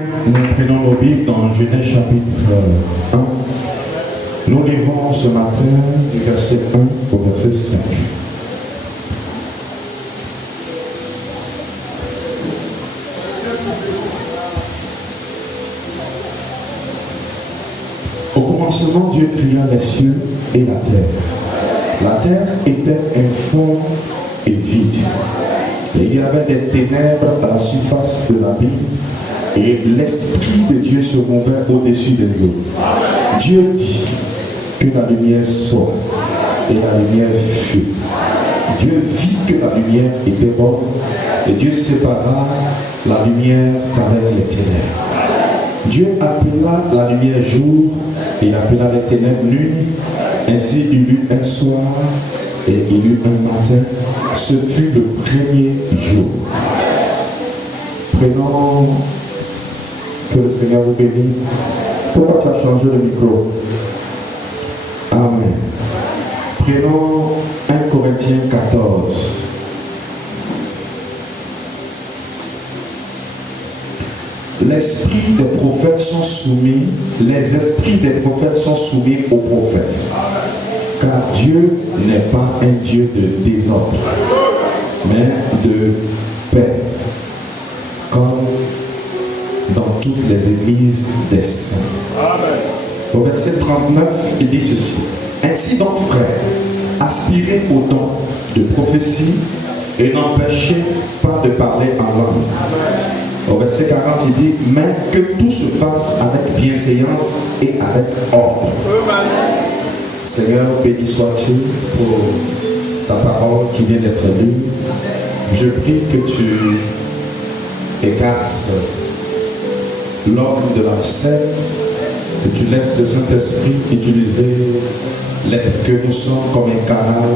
Nous prenons nos Bibles dans Genèse chapitre 1. Nous lirons ce matin du verset 1 au verset 5. Au commencement, Dieu créa les cieux et la terre. La terre était informe et vide. Et il y avait des ténèbres à la surface de l'abîme, et l'Esprit de Dieu se mouvait au-dessus des eaux. Dieu dit que la lumière soit, et la lumière fut. Dieu vit que la lumière était bonne, et Dieu sépara la lumière d'avec les ténèbres. Dieu appela la lumière jour, et il appela les ténèbres nuit. Ainsi il eut un soir, et il eut un matin. Ce fut le premier jour. Prenons, que le Seigneur vous bénisse. Pourquoi tu as changé le micro? Amen. Prenons 1 Corinthiens 14. L'esprit des prophètes sont soumis, les esprits des prophètes sont soumis aux prophètes. Car Dieu n'est pas un Dieu de désordre, mais de paix, comme dans toutes les églises des saints. Au verset 39, il dit ceci. Ainsi donc, frères, aspirez au don de prophétie et n'empêchez pas de parler en langue. Au verset 40, il dit, mais que tout se fasse avec bienséance et avec ordre. Seigneur, béni sois-tu pour ta parole qui vient d'être lue. Je prie que tu écartes l'homme de la scène, que tu laisses le Saint-Esprit utiliser que nous sommes comme un canal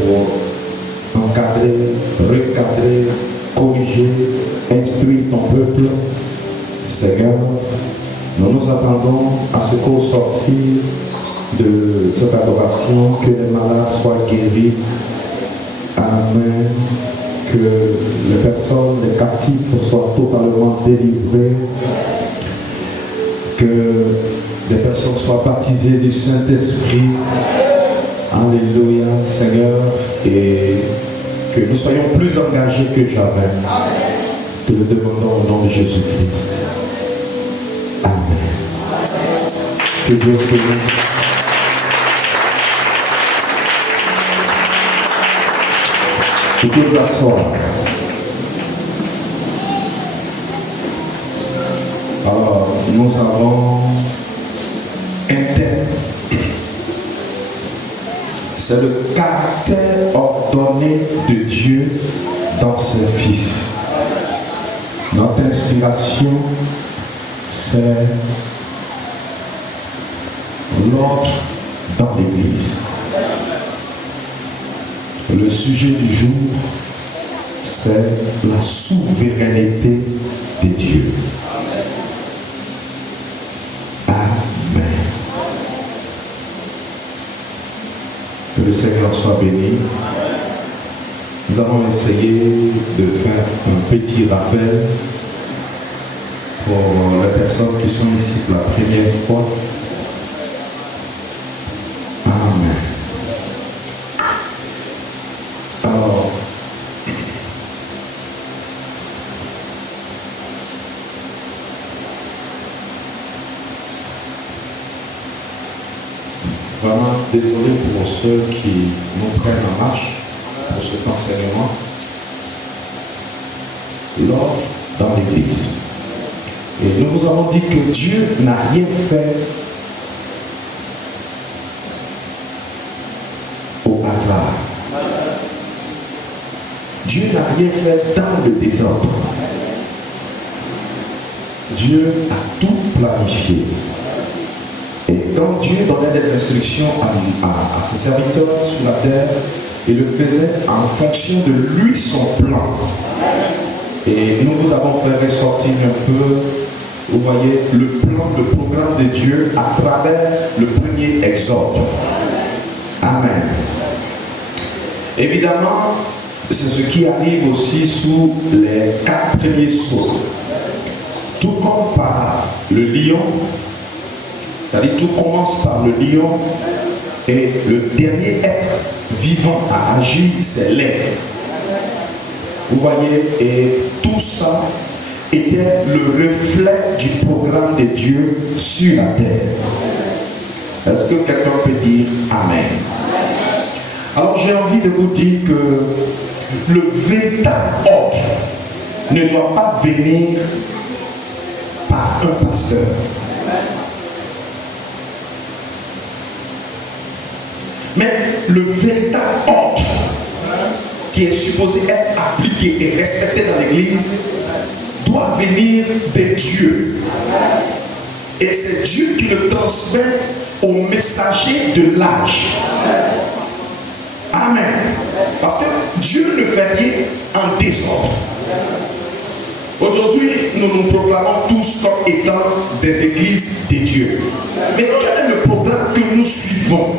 pour encadrer, recadrer, corriger, instruire ton peuple. Seigneur, nous nous attendons à ce qu'au sortir de cette adoration, que les malades soient guéris. Amen. Que les personnes, les captifs soient totalement délivrés. Que les personnes soient baptisées du Saint-Esprit. Alléluia, Seigneur. Et que nous soyons plus engagés que jamais. Te le demandons au nom de Jésus-Christ. Amen. Que Dieu vous bénisse. Vous pouvez vous asseoir. Alors, nous avons un thème. C'est le caractère ordonné de Dieu dans ses fils. Notre inspiration, c'est l'ordre dans l'Église. Le sujet du jour, c'est la souveraineté de Dieu. Amen. Que le Seigneur soit béni. Nous allons essayer de faire un petit rappel pour les personnes qui sont ici pour la première fois. Amen. Alors, vraiment désolé pour ceux qui nous prennent en marche pour cet enseignement. L'ordre dans l'Église. Et nous vous avons dit que Dieu n'a rien fait au hasard. Dieu n'a rien fait dans le désordre. Dieu a tout planifié. Et quand Dieu donnait des instructions à ses serviteurs sur la terre, il le faisait en fonction de lui, son plan. Et nous vous avons fait ressortir un peu, vous voyez, le plan, le programme de Dieu à travers le premier exode. Amen. Évidemment, c'est ce qui arrive aussi sous les 4 premiers sceaux. Tout comme par le lion, c'est-à-dire tout commence par le lion et le dernier être vivant à agir, c'est l'aigle. Vous voyez, et tout ça était le reflet du programme de Dieu sur la terre. Est-ce que quelqu'un peut dire Amen? Alors j'ai envie de vous dire que le véritable ordre ne doit pas venir par un pasteur. Mais le véritable ordre qui est supposé être appliqué et respecté dans l'église doit venir de Dieu. Et c'est Dieu qui le transmet au messager de l'âge. Amen. Parce que Dieu ne fait rien en désordre. Aujourd'hui, nous nous proclamons tous comme étant des églises de Dieu. Mais quel est le programme que nous suivons?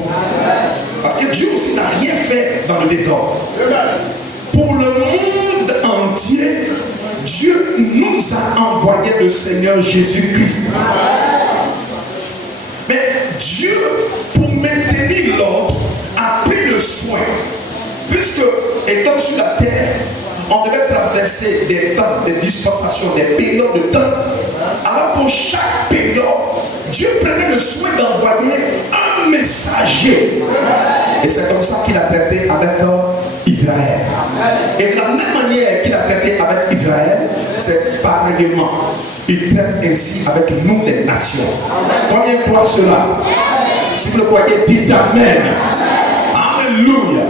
Parce que Dieu aussi n'a rien fait dans le désordre. Pour le monde entier, Dieu nous a envoyé le Seigneur Jésus-Christ. Mais Dieu, pour maintenir l'ordre, a pris le soin. Puisque, étant sur la terre, on devait traverser des temps, des dispensations, des périodes de temps. Alors pour chaque période, Dieu prenait le soin d'envoyer un messager. Et c'est comme ça qu'il a traité avec Israël. Et de la même manière qu'il a traité avec Israël, c'est pareillement. Il traite ainsi avec nous les nations. Combien croient cela? Si vous le croyez, dites Amen. Alléluia.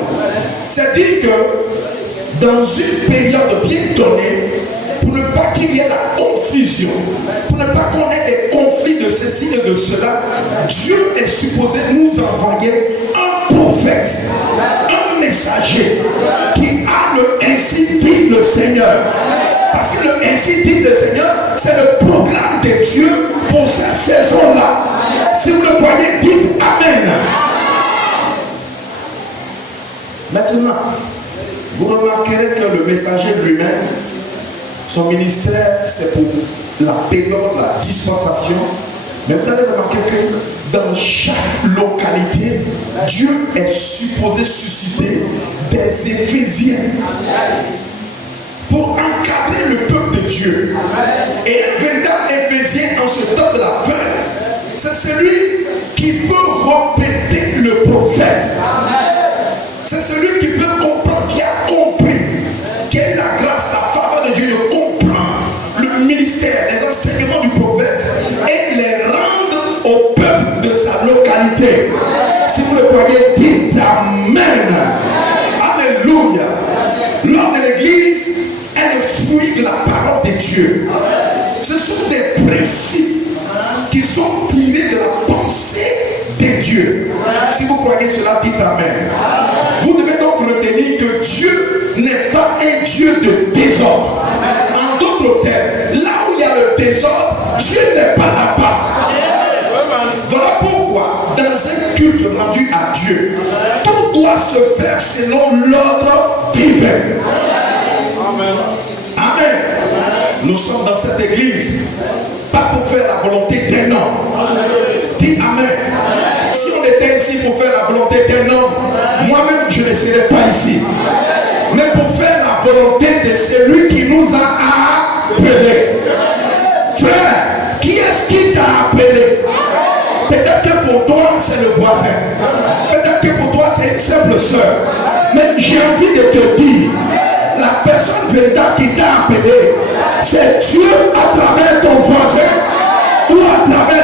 C'est-à-dire que dans une période bien donnée, pour ne pas qu'il y ait la confusion, pour ne pas qu'on ait des conflits de ceci et de cela, Dieu est supposé nous envoyer un prophète, un messager qui a le ainsi dit le Seigneur. Parce que le ainsi dit le Seigneur, c'est le programme de Dieu pour cette saison-là. Si vous le croyez, dites Amen. Maintenant, vous remarquerez que le messager lui-même, son ministère, c'est pour la période, la dispensation. Mais vous allez remarquer que dans chaque localité, Dieu est supposé susciter des Éphésiens pour encadrer le peuple de Dieu. Et un véritable Éphésien en ce temps de la fin, c'est celui qui peut répéter le prophète. C'est celui qui peut comprendre, qui a compris, qui a la grâce, la faveur de Dieu de comprendre le ministère, les enseignements du prophète et les rendre au peuple de sa localité. Si vous le croyez, dites Amen. Alléluia. L'ordre de l'église est le fruit de la parole de Dieu. Ce sont des principes qui sont tirés de la pensée de Dieu. Si vous croyez cela, dites Amen. Vous devez donc retenir que Dieu n'est pas un Dieu de désordre. En d'autres termes, là où il y a le désordre, Dieu n'est pas là-bas. Voilà pourquoi, dans un culte rendu à Dieu, tout doit se faire selon l'ordre divin. Amen. Amen. Nous sommes dans cette église, pas pour faire la volonté d'un homme. Dis Amen. Si on était ici pour faire la volonté d'un homme, moi-même je ne serais pas ici. Mais pour faire la volonté de celui qui nous a appelés. Frère, qui est-ce qui t'a appelé? Peut-être que pour toi c'est le voisin. Peut-être que pour toi c'est une simple soeur. Mais j'ai envie de te dire, la personne véritable qui t'a appelé, c'est Dieu à travers ton voisin ou à travers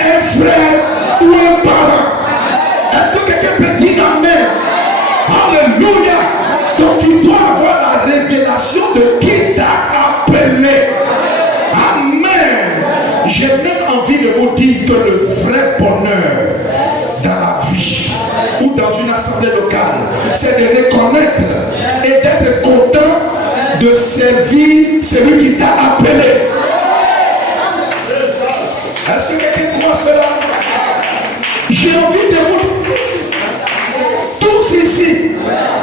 un frère ou un parent. Est-ce que quelqu'un peut dire Amen? Alléluia. Donc tu dois avoir la révélation de qui t'a appelé. Amen. J'ai même envie de vous dire que le vrai bonheur dans la vie ou dans une assemblée locale, c'est de reconnaître et d'être content de servir celui qui t'a appelé. Est-ce que quelqu'un croit cela? J'ai envie de vous tous ici,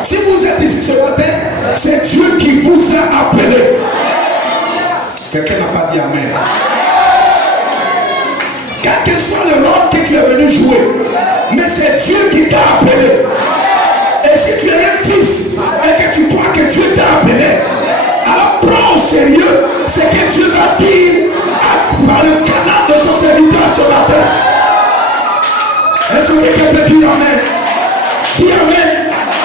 si vous êtes ici ce matin, c'est Dieu qui vous a appelé. Quelqu'un n'a pas dit Amen. Quel que soit le rôle que tu es venu jouer, mais c'est Dieu qui t'a appelé. Et si tu es un fils et que tu crois que Dieu t'a appelé, alors prends au sérieux ce que Dieu va dire par le canal de son serviteur ce matin. Est-ce que quelqu'un peut dire Amen? Dis Amen.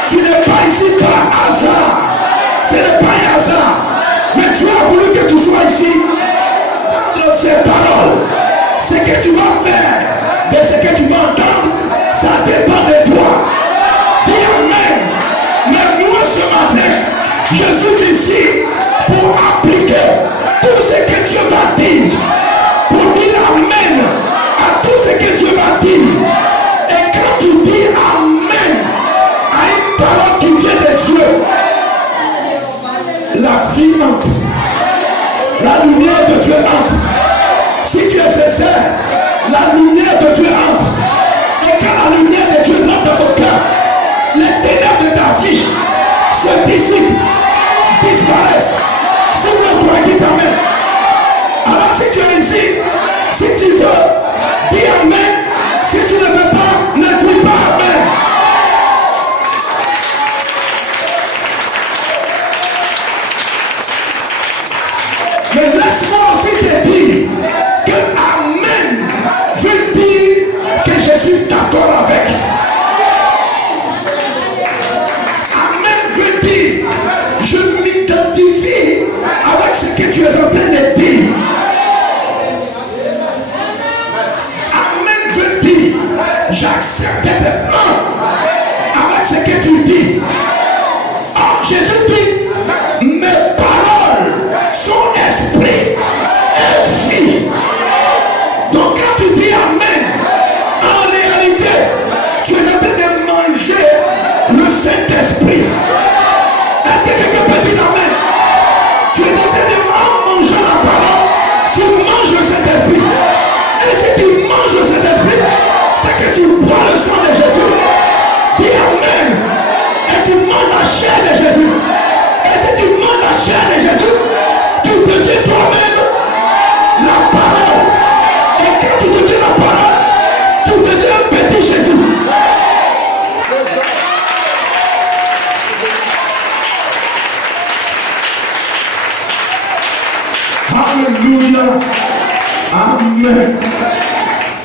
Tu n'es pas ici par hasard. Ce n'est pas un hasard. Mais Dieu a voulu que tu sois ici. Dans ces paroles, ce que tu vas faire, de ce que tu vas entendre, ça dépend de toi. Dis Amen. Mais moi ce matin, je suis ici pour appliquer tout ce que Dieu va dire. Pour dire Amen à tout ce que Dieu va dire. Et quand tu dis Amen à une parole qui vient de Dieu, la vie entre. La lumière de Dieu entre. Si tu es sincère, la lumière de Dieu entre. Et quand la lumière de Dieu entre dans ton cœur, les ténèbres de ta vie se dissipent, disparaissent. Si vous ne croyez pas Amen, alors si tu es ici, si tu veux, dis Amen. Si tu ne veux pas, ne dis pas Amen. Mais laisse-moi aussi te dire que Amen veut dire que je suis d'accord avec. Amen veut dire je m'identifie avec ce que tu es en train de dire. Amen veut dire j'accepte d'être un avec ce que tu dis. Oh, Jésus dit mes paroles sont esprit et vie. Donc quand tu dis Amen, en réalité, tu es en train de manger le Saint-Esprit. Est-ce que quelqu'un peut dire Amen? Tu es en train de manger la parole, tu manges le Saint-Esprit. Et si tu manges le Saint-Esprit, c'est que tu bois le sang de Jésus. Dis Amen. Et tu manges la chair de Jésus. Et si tu manges la chair de Jésus, tu deviens toi-même la parole. Et quand tu deviens la parole, tu deviens un petit Jésus. Alléluia. Amen.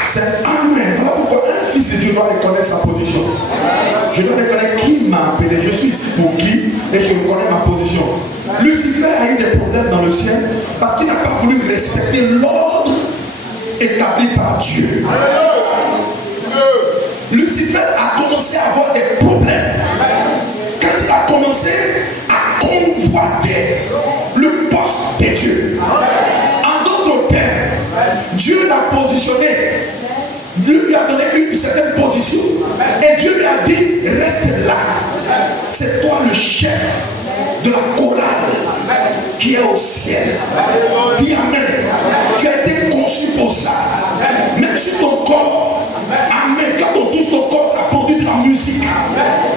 C'est Amen. Voilà pourquoi un fils de Dieu doit reconnaître sa position. Je dois reconnaître qui m'a appelé. Je suis ici pour qui et je reconnais ma position. Lucifer a eu des problèmes dans le ciel parce qu'il n'a pas voulu respecter l'ordre établi par Dieu. Lucifer a commencé à avoir des problèmes quand il a commencé à convoiter le poste de Dieu. En d'autres termes, Dieu l'a positionné, Dieu lui a donné une certaine position et Dieu lui a dit reste là, c'est toi le chef de la chorale qui est au ciel. Dis Amen. Tu as été conçu pour ça. Même sur ton corps, Amen. Quand on touche ton corps, ça produit de la musique.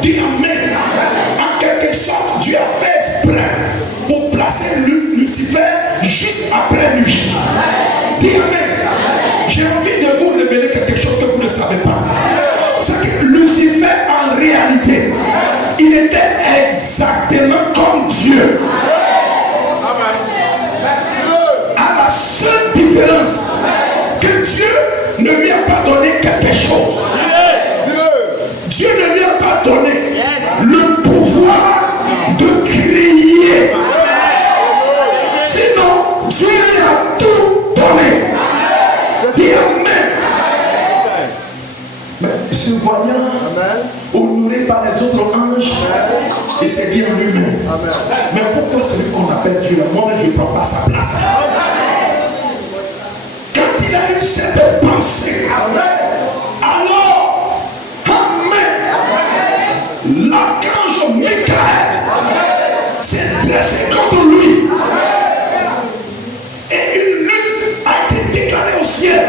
Dis Amen. En quelque sorte, Dieu a fait exprès pour placer Lucifer juste après lui. Dis Amen. J'ai envie de vous révéler quelque chose que vous ne savez pas. C'est que Lucifer, en réalité, il était exactement comme Dieu. À la seule différence que Dieu ne lui a pas donné quelque chose. Dieu ne lui a pas donné le pouvoir de créer. Sinon, Dieu lui a tout donné. Dis Amen. Mais ce voyant honoré par les autres anges, et c'est dit en lui-même. Mais pourquoi celui qu'on appelle Dieu, moi je ne prends pas sa place? Quand il a eu cette pensée, alors, Amen, l'archange Michael s'est dressé contre lui. Et une lutte a été déclarée au ciel.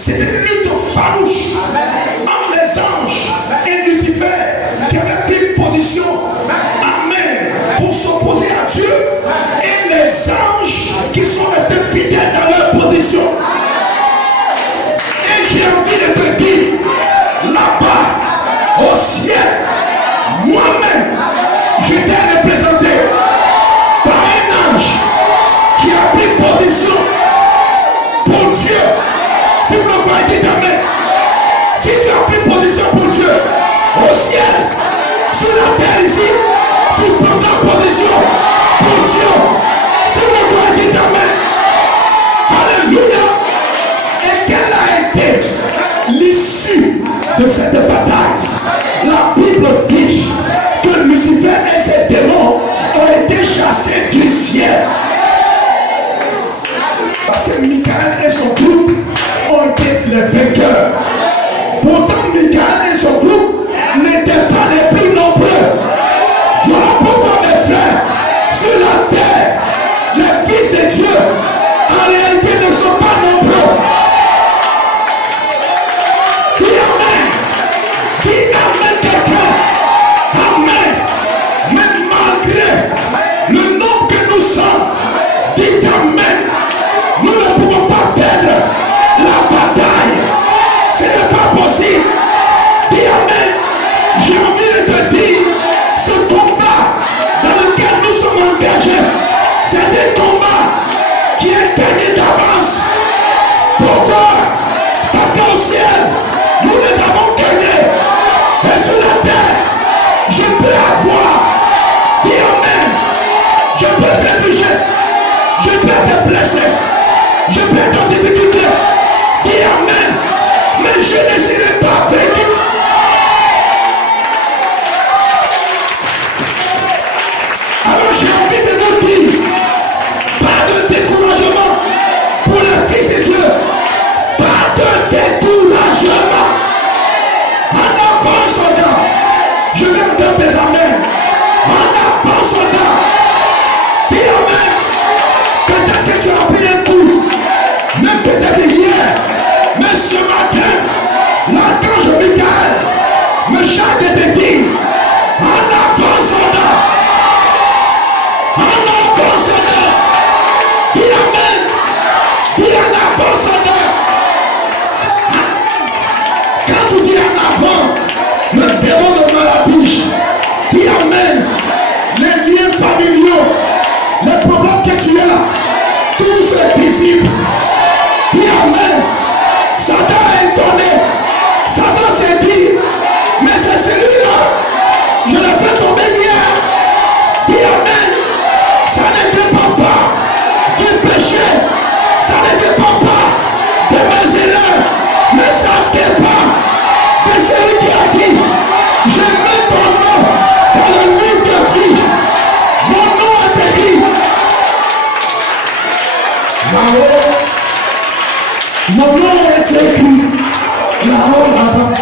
C'était une lutte farouche entre les anges et Lucifer qui avait pris position, Amen, pour s'opposer à Dieu. Et les anges qui sont restés fidèles dans leur position. Et j'ai envie de te dire, là-bas, au ciel, moi-même, j'étais représenté par un ange qui a pris position pour Dieu. Si vous le voyez, dites amen. Si tu as pris position pour Dieu, au ciel, sur la terre ici, tu prends ta position pour Dieu. Si vous le voyez, dites amen. Alléluia. Et quelle a été l'issue de cette bataille? La Bible dit que Lucifer et ses démons ont été chassés du ciel. Parce que Michael et son groupe ont été les vainqueurs. Pourtant, Michael et son groupe n'étaient pas les plus nombreux. Voilà pourquoi mes frères, sur la terre, les fils de Dieu, en réalité ne sont pas nombreux. Dis amen. Dis amen quelqu'un. Amen. Mais malgré le nombre que nous sommes, dites amen. Nous ne pouvons pas perdre la bataille. Ce n'est pas possible. Dis amen. J'ai envie de te dire, ce combat dans lequel nous sommes engagés, c'est un combat qui est gagné d'avance. Pourquoi? Parce qu'au ciel, nous les avons gagnés. Et sur la terre, je peux avoir. Dis amen. Je peux te toucher. Je peux te blesser. Je peux être en difficulté. Dis amen. Mais je ne serai pas vaincu. Alors j'ai envie de vous dire, pas de découragement pour les fils de Dieu. Pas de découragement. En avant, soldat. Je vais entendre des amens. En avant, soldat. Dis amen. Peut-être que tu as pris un coup. Même peut-être hier. Mais ce matin, l'archange Michael me chante de dire, en avant, soldat. En avant, soldat. Dis amen. Dis en avant, soldat. Quand tu dis en avant, le démon de maladie, dis amen. Les liens familiaux, les problèmes que tu as, tout se dissipe. Dis amen. Satan a étonné. Satan s'est dit, mais c'est celui-là. Je l'ai fait tomber hier. Dis amen. Ça ne dépend pas du péché. Ça ne dépend pas de mes erreurs. Mais ça dépend de celui qui a dit, je mets ton nom dans le livre de vie. Mon nom est écrit. Là-haut. Mon nom est écrit. Là-haut, là-bas.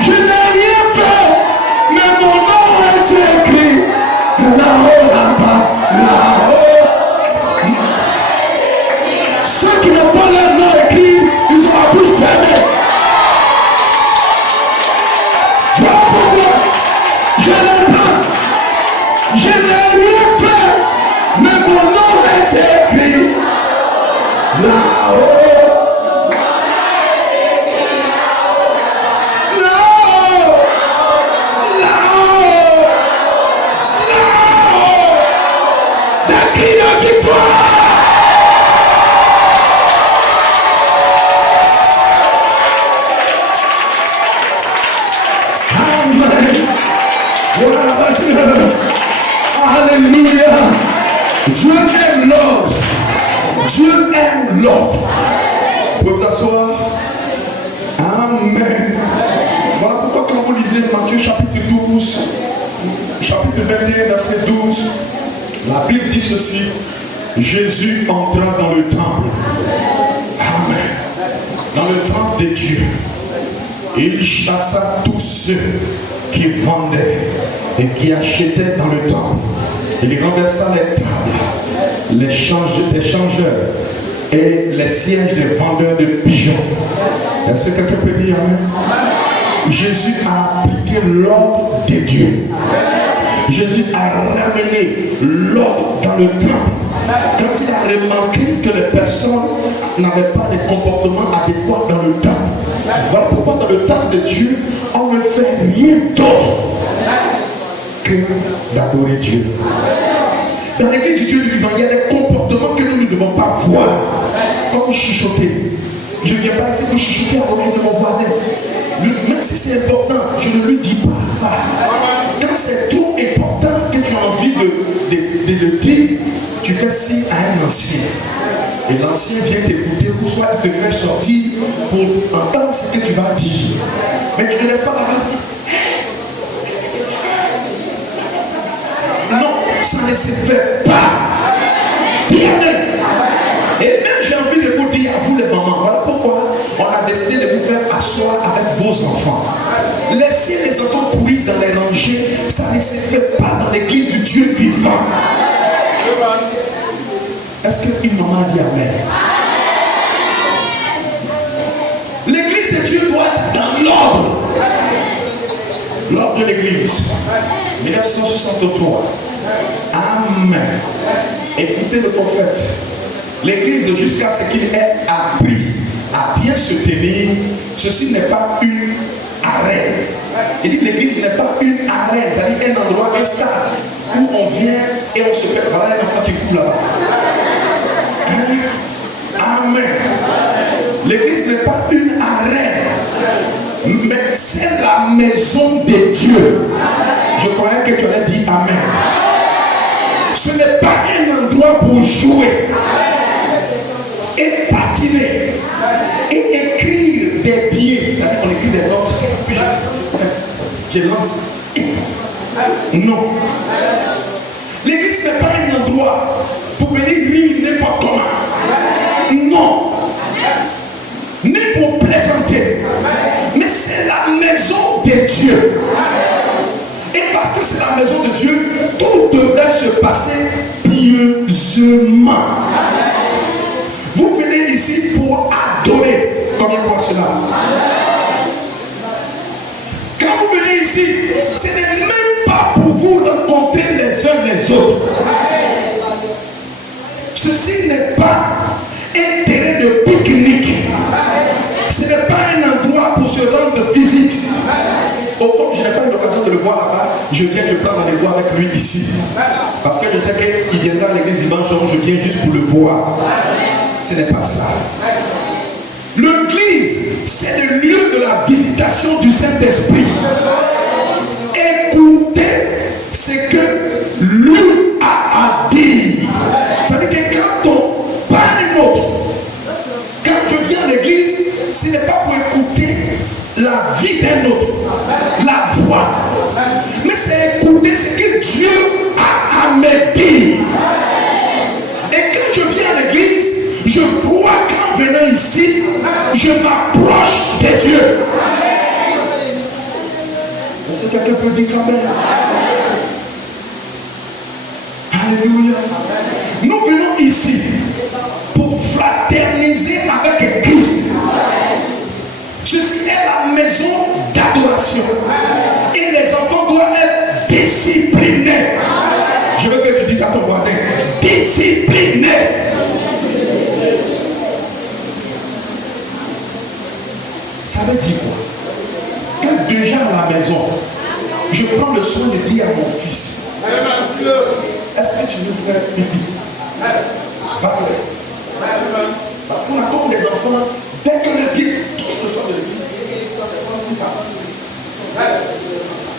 Je n'ai rien fait. Mais mon nom est écrit. Là-haut, là-bas. Là-haut. Ceux qui n'ont pas leur nom écrit, ils ont la bouche fermée. Voilà pourquoi je le prends. Je n'ai rien fait, mais mon nom est écrit. Là-haut. Alléluia. Dieu aime l'ordre. Dieu aime l'ordre. Vous pouvez t'asseoir. Amen. Voilà pourquoi quand vous lisez Matthieu chapitre 12, chapitre 21, verset 12, la Bible dit ceci. Jésus entra dans le temple. Amen. Dans le temple de Dieu. Il chassa tous ceux qui vendaient et qui achetaient dans le temple. Il renversa les tables, les changeurs et les sièges des vendeurs de pigeons. Est-ce que quelqu'un peut dire amen? Jésus a appliqué l'ordre de Dieu. Jésus a ramené l'ordre dans le temple. Quand il a remarqué que les personnes n'avaient pas de comportement adéquat dans le temple. Voilà pourquoi dans le temple de Dieu, on ne fait rien d'autre que d'adorer Dieu. Dans l'église du Dieu du vivant, il y a des comportements que nous ne devons pas voir. Comme chuchoter. Je ne viens pas ici pour chuchoter à l'oreille de mon voisin. Même si c'est important, je ne lui dis pas ça. Quand c'est trop important que tu as envie de le dire, tu fais signe à un ancien. Et l'ancien vient t'écouter, ou soit il te fait sortir pour entendre ce que tu vas dire. Mais tu ne laisses pas la rame. Non, ça ne se fait pas. Dis Amen. Et même j'ai envie de vous dire à vous les mamans, voilà pourquoi on a décidé de vous faire asseoir avec vos enfants. Laissez les enfants courir dans les rangées, ça ne se fait pas dans l'église du Dieu vivant. Est-ce qu'une maman dit Amen? L'église de Dieu doit être dans l'ordre. L'ordre de l'église. 1963. Amen. Écoutez le prophète. L'église, jusqu'à ce qu'il ait appris à bien se tenir, ceci n'est pas une arène. Il dit l'église n'est pas une arène, c'est-à-dire un endroit, un stade où on vient et on se fait. Voilà un enfant qui coule là-bas. Amen. L'église n'est pas une arène, mais c'est la maison de Dieu. Je croyais que tu allais dire Amen. Ce n'est pas un endroit pour jouer et patiner et écrire des billets. C'est-à-dire qu'on écrit des notes, puis je lance. Non. L'église n'est pas un endroit pour venir rire n'importe comment. Non. Ni pour plaisanter. Mais c'est la maison de Dieu. Et parce que c'est la maison de Dieu, tout devrait se passer pieusement. Vous venez ici pour adorer. Combien de fois cela? Quand vous venez ici, ce n'est même pas pour vous rencontrer les uns les autres. Ceci n'est pas un terrain de pique-nique. Ce n'est pas un endroit pour se rendre visite. Au comme je n'ai pas eu l'occasion de le voir là-bas, je viens de prendre rendez-vous avec lui ici. Parce que je sais qu'il viendra à l'église dimanche, donc je viens juste pour le voir. Ce n'est pas ça. L'église, c'est le lieu de la visitation du Saint-Esprit. Écoutez ce que lui a à dire. Ça veut dire que quand on parle autre, quand je viens à l'église, ce n'est pas pour écouter la vie d'un autre, la voix, mais c'est écouter ce que Dieu a à me dire. Et quand je viens à l'église, je crois qu'en venant ici, je m'approche de Dieu. Est-ce que quelqu'un peut dire Amen? Alléluia. Nous venons ici pour fraterniser avec Christ. Ceci est la maison d'adoration. Et les enfants doivent être disciplinés. Je veux que tu dises à ton voisin, disciplinés. Ça veut dire quoi? Que déjà à la maison, je prends le soin de dire à mon fils, est-ce que tu veux faire pipi? Parfait. Parce qu'on a comme des enfants, dès que le pied touche le sol de l'église,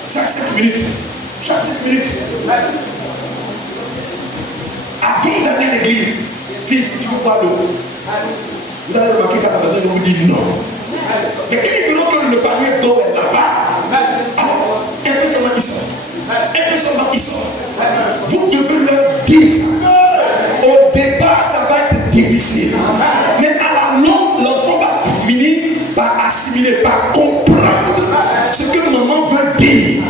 chaque 5 minutes, chaque 5 minutes, avant d'aller à l'église, fils, il faut pas l'eau. Vous allez remarquer qu'à la maison, je vous dis non. Mais quand il veut que le panier d'eau est là-bas, alors, un peu seulement ils sont. Un peu seulement ils sont. Vous devez leur dire ça. Au départ, ça va être difficile. Mais à la longue, l'enfant va finir par assimiler, par comprendre ce que maman veut dire.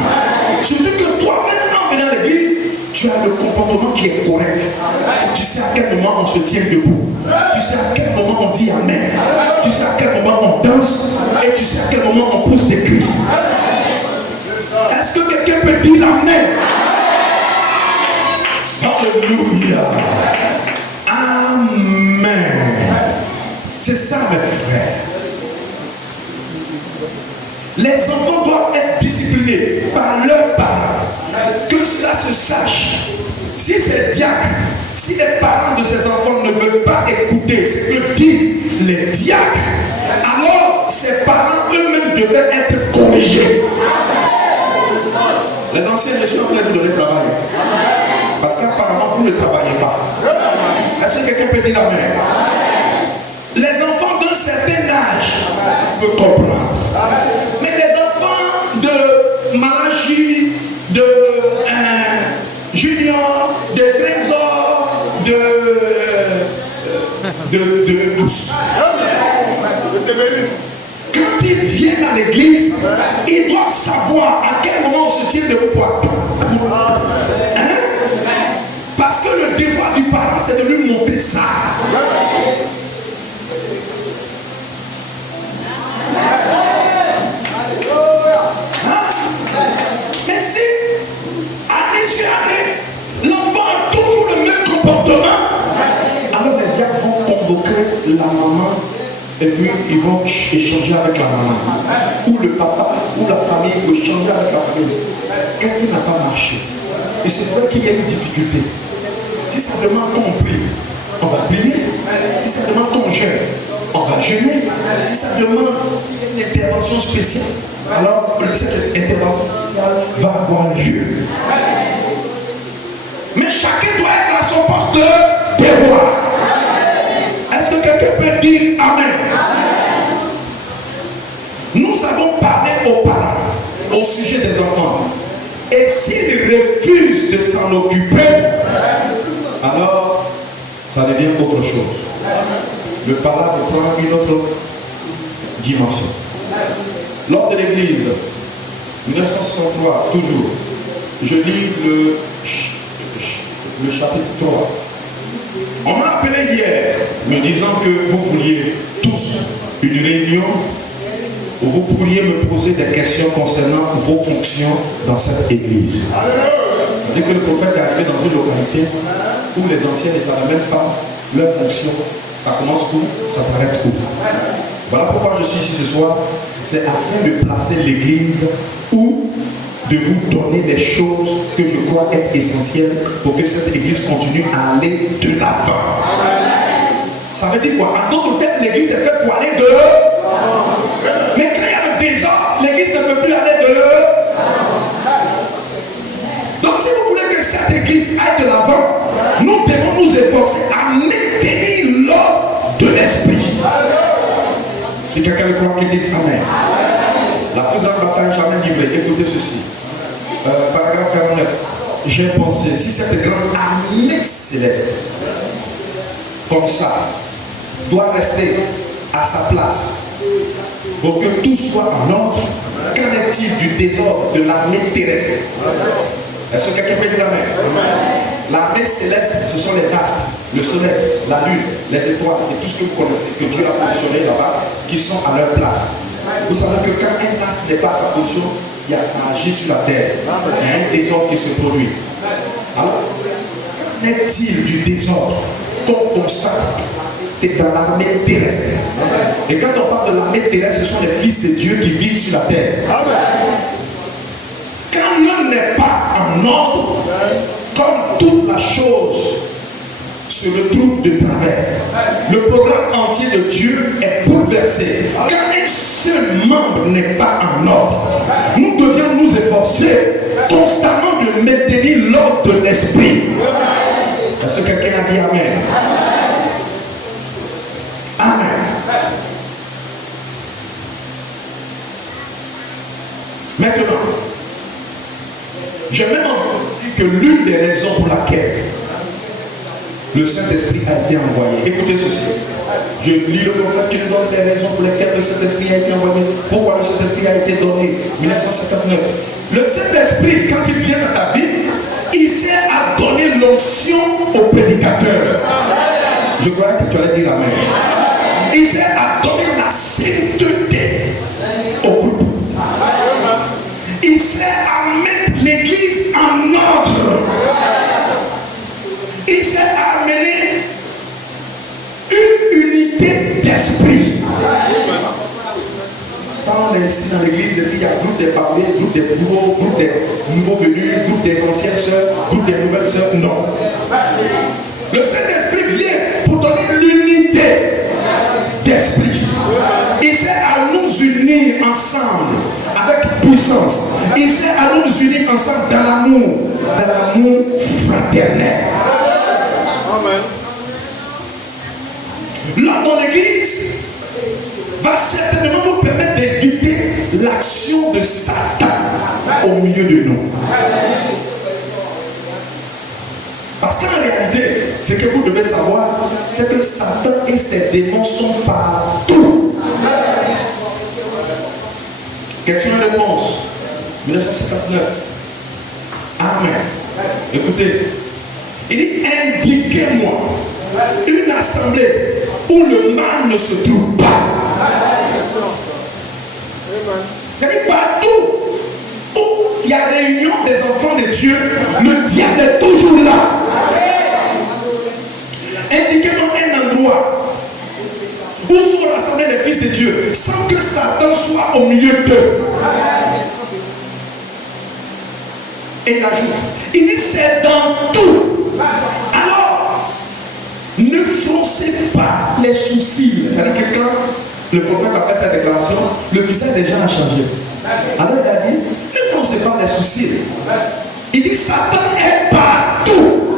Surtout que toi-même, en venant à l'église, tu as le comportement qui est correct. Tu sais à quel moment on se tient debout. Tu sais à quel moment on dit Amen. Tu sais à quel moment on danse. Et tu sais à quel moment on pousse des cris. Est-ce que quelqu'un peut dire Amen? Alléluia. Amen. C'est ça, mes frères. Les enfants doivent être disciplinés par leurs parents. Que cela se sache. Si ces diacres, si les parents de ces enfants ne veulent pas écouter ce que disent les diacres, alors ces parents eux-mêmes devraient être corrigés. Les anciens, je suis en train de vous donner travail. Parce qu'apparemment, vous ne travaillez pas. Est-ce que quelqu'un peut dire amen? Les enfants d'un certain âge peuvent comprendre. Mais les enfants de Malachi, de Junior, de Trésor, de tous. Quand ils viennent à l'église, ils doivent savoir à quel moment on se tient debout pour parce que le devoir du parent, c'est de lui montrer ça. Mais si, année sur année, l'enfant a toujours le même comportement, alors les diacres vont convoquer la maman et puis ils vont échanger avec la maman. Ou le papa, ou la famille, ou échanger avec la famille. Qu'est-ce qui n'a pas marché? Il se peut qu'il y ait une difficulté. Si ça demande qu'on prie, on va prier. Si ça demande qu'on jeûne, on va jeûner. Si ça demande une intervention spéciale, alors cette intervention spéciale va avoir lieu. Mais chacun doit être à son poste de devoir. Est-ce que quelqu'un peut dire amen? Nous avons parlé aux parents au sujet des enfants. Et s'ils refusent de s'en occuper, alors ça devient autre chose. Le parent prend une autre dimension. Lors de l'église, 1963, toujours, je lis le chapitre 3. On m'a appelé hier, me disant que vous vouliez tous une réunion où vous pourriez me poser des questions concernant vos fonctions dans cette église. C'est-à-dire que le prophète est arrivé dans une localité où les anciens ne savaient même pas leur fonction. Ça commence où, ça s'arrête où. Voilà pourquoi je suis ici ce soir. C'est afin de placer l'église ou de vous donner des choses que je crois être essentielles pour que cette église continue à aller de l'avant. Ça veut dire quoi? En d'autres termes, l'église est faite pour aller de. Mais quand il y a le désordre, l'église ne peut plus aller de. Donc si vous voulez que cette église aille de l'avant, nous devons nous efforcer à maintenir l'ordre de l'esprit. Si quelqu'un le croit, qu'il dise amen. La plus grande bataille jamais livrée. Écoutez ceci. Paragraphe 49. J'ai pensé, si cette grande armée céleste, comme ça, doit rester à sa place, pour que tout soit en ordre, qu'en est-il du désordre de l'armée terrestre? Est-ce que quelqu'un peut dire amen? L'armée céleste, ce sont les astres, le soleil, la lune, les étoiles et tout ce que vous connaissez, que Dieu a positionné là-bas, qui sont à leur place. Vous savez que quand un astre n'est pas à sa position, ça agit sur la terre. Il y a un désordre qui se produit. Alors, qu'en est-il du désordre qu'on constate dans l'armée terrestre? Et quand on parle de l'armée terrestre, ce sont les fils de Dieu qui vivent sur la terre. Quand l'un n'est pas en ordre, comme toute la chose se retrouve de travers, le programme entier de Dieu est bouleversé. Quand un seul membre n'est pas en ordre, nous devions nous efforcer constamment de maintenir l'ordre de l'esprit. Est-ce que quelqu'un a dit amen? Amen. Maintenant, j'ai même entendu que l'une des raisons pour laquelle le Saint-Esprit a été envoyé. Écoutez ceci. Je lis le prophète qui nous donne des raisons pour lesquelles le Saint-Esprit a été envoyé. Pourquoi le Saint-Esprit a été donné? 1959. Le Saint-Esprit, quand il vient dans ta vie, il sert à donner l'onction au prédicateur. Je croyais que tu allais dire amen. Il sert à donner la sainteté au groupe. Il sert à mettre l'église en ordre. à amener une unité d'esprit. Quand on est ici dans l'église, et puis il y a groupe des parlés, groupe des nouveaux venus, groupe des anciennes sœurs, groupe des nouvelles sœurs, non. Le Saint-Esprit vient pour donner l'unité d'esprit. Il sait à nous unir ensemble avec puissance. Il sait à nous unir ensemble dans l'amour fraternel. Amen. L'homme dans l'église va certainement nous permettre d'éviter l'action de Satan au milieu de nous. Parce qu'en réalité, ce que vous devez savoir, c'est que Satan et ses démons sont partout. Question et réponse. 1959. Amen. Écoutez, il dit indiquez-moi une assemblée où le mal ne se trouve pas. C'est-à-dire partout où il y a réunion des enfants de Dieu, le diable est toujours là. Indiquez-moi un endroit où sont rassemblés les fils de Dieu sans que Satan soit au milieu d'eux. Et il ajoute, il dit c'est dans tout. Alors, ne froncez pas les sourcils. C'est-à-dire que quand le prophète a fait sa déclaration, le visage des gens a changé. Alors il a dit, ne froncez pas les sourcils. Il dit, Satan est partout.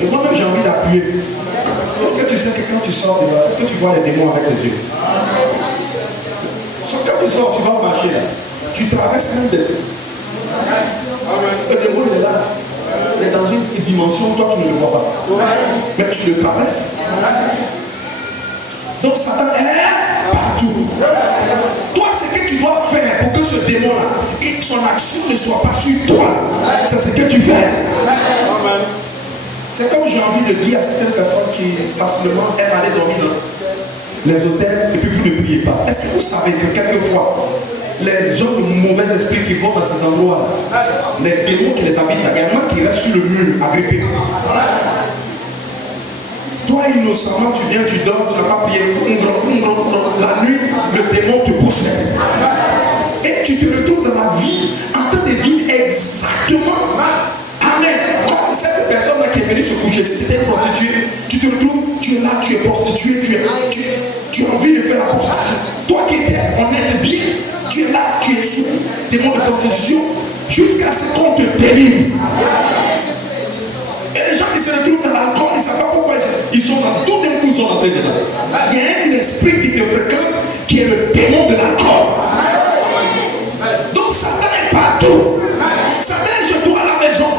Et moi-même j'ai envie d'appuyer. Est-ce que tu sais que quand tu sors de là, est-ce que tu vois les démons avec les yeux? Sauf quand tu sors, tu vas marcher là. Tu traverses même des... Le démon il est là. Il est dans une dimension où toi tu ne le vois pas. Mais tu le traverses. Donc Satan est partout. Toi, ce que tu dois faire pour que ce démon-là, son action ne soit pas sur toi, c'est ce que tu fais. Amen. C'est comme j'ai envie de dire à certaines personnes qui facilement aiment aller dormir dans les hôtels et puis vous ne priez pas. Est-ce que vous savez que quelquefois, les gens de mauvais esprits qui vont dans ces endroits, les démons qui les habitent, il y a un qui reste sur le mur, agrippé. Toi, innocemment, tu viens, tu dors, tu n'as pas prié. La nuit, le démon te pousse. Et tu te retrouves dans la vie, en train de vivre exactement. Amen. Comme cette personne-là qui est venue se coucher, si c'était une prostituée, tu te retrouves, tu es là, tu es prostituée, tu as envie de faire la prostitution. Toi qui étais honnête bien, tu es là, tu es sous démon de prostitution, jusqu'à ce qu'on te délivre. Et les gens qui se retrouvent dans l'alcool, ils ne savent pas pourquoi ils sont dans tout d'un coup, ils sont entrés dedans. Il y a un esprit qui te fréquente qui est le démon de l'alcool. Donc Satan est partout. Satan est chez toi à la maison.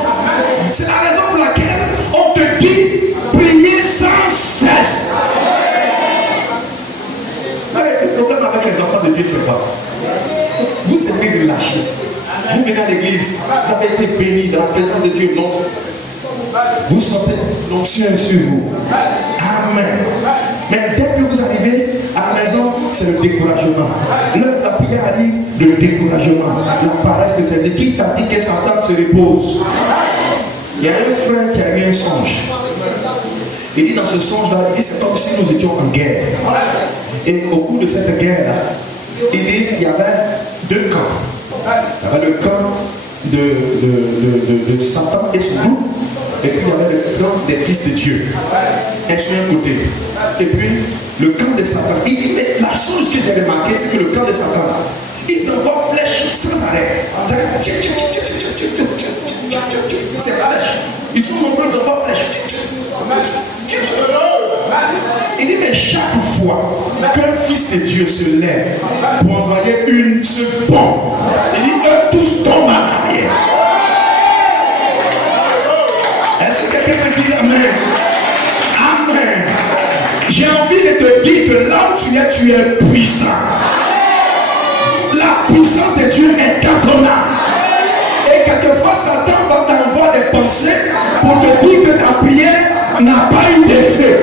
C'est la raison pour laquelle on te dit prier sans cesse. Mais le problème avec les enfants de Dieu, c'est quoi? Vous aimez relâcher. Vous venez à l'église, vous avez été bénis dans la présence de Dieu. Donc, vous sentez l'onction sur vous. Amen. Mais dès que vous arrivez à la maison, c'est le découragement. L'heure de la prière arrive, le découragement. La paresse, c'est qui t'a dit que Satan se repose. Il y a un frère qui a eu un songe. Il dit dans ce songe-là, il dit c'est comme si nous étions en guerre. Et au cours de cette guerre-là, il dit il y avait deux camps. Il y avait le camp de Satan et son groupe. Et puis il y avait le camp des fils de Dieu. Un sur un côté. Et puis le camp de Satan. Il dit, mais la chose que j'ai remarqué, c'est que le camp de Satan, ils envoient flèches sans arrêt. C'est flèches. Ils sont nombreux, ils envoient flèches. Il dit, mais chaque fois qu'un fils de Dieu se lève pour envoyer une seconde, il dit, eux tous tombent en arrière. Est-ce que quelqu'un peut dire Amen? Amen. J'ai envie de te dire que là où tu es puissant. La puissance de Dieu est dans ton âme. Et quelquefois, Satan va t'envoyer des pensées pour te dire que ta prière n'a pas eu d'effet.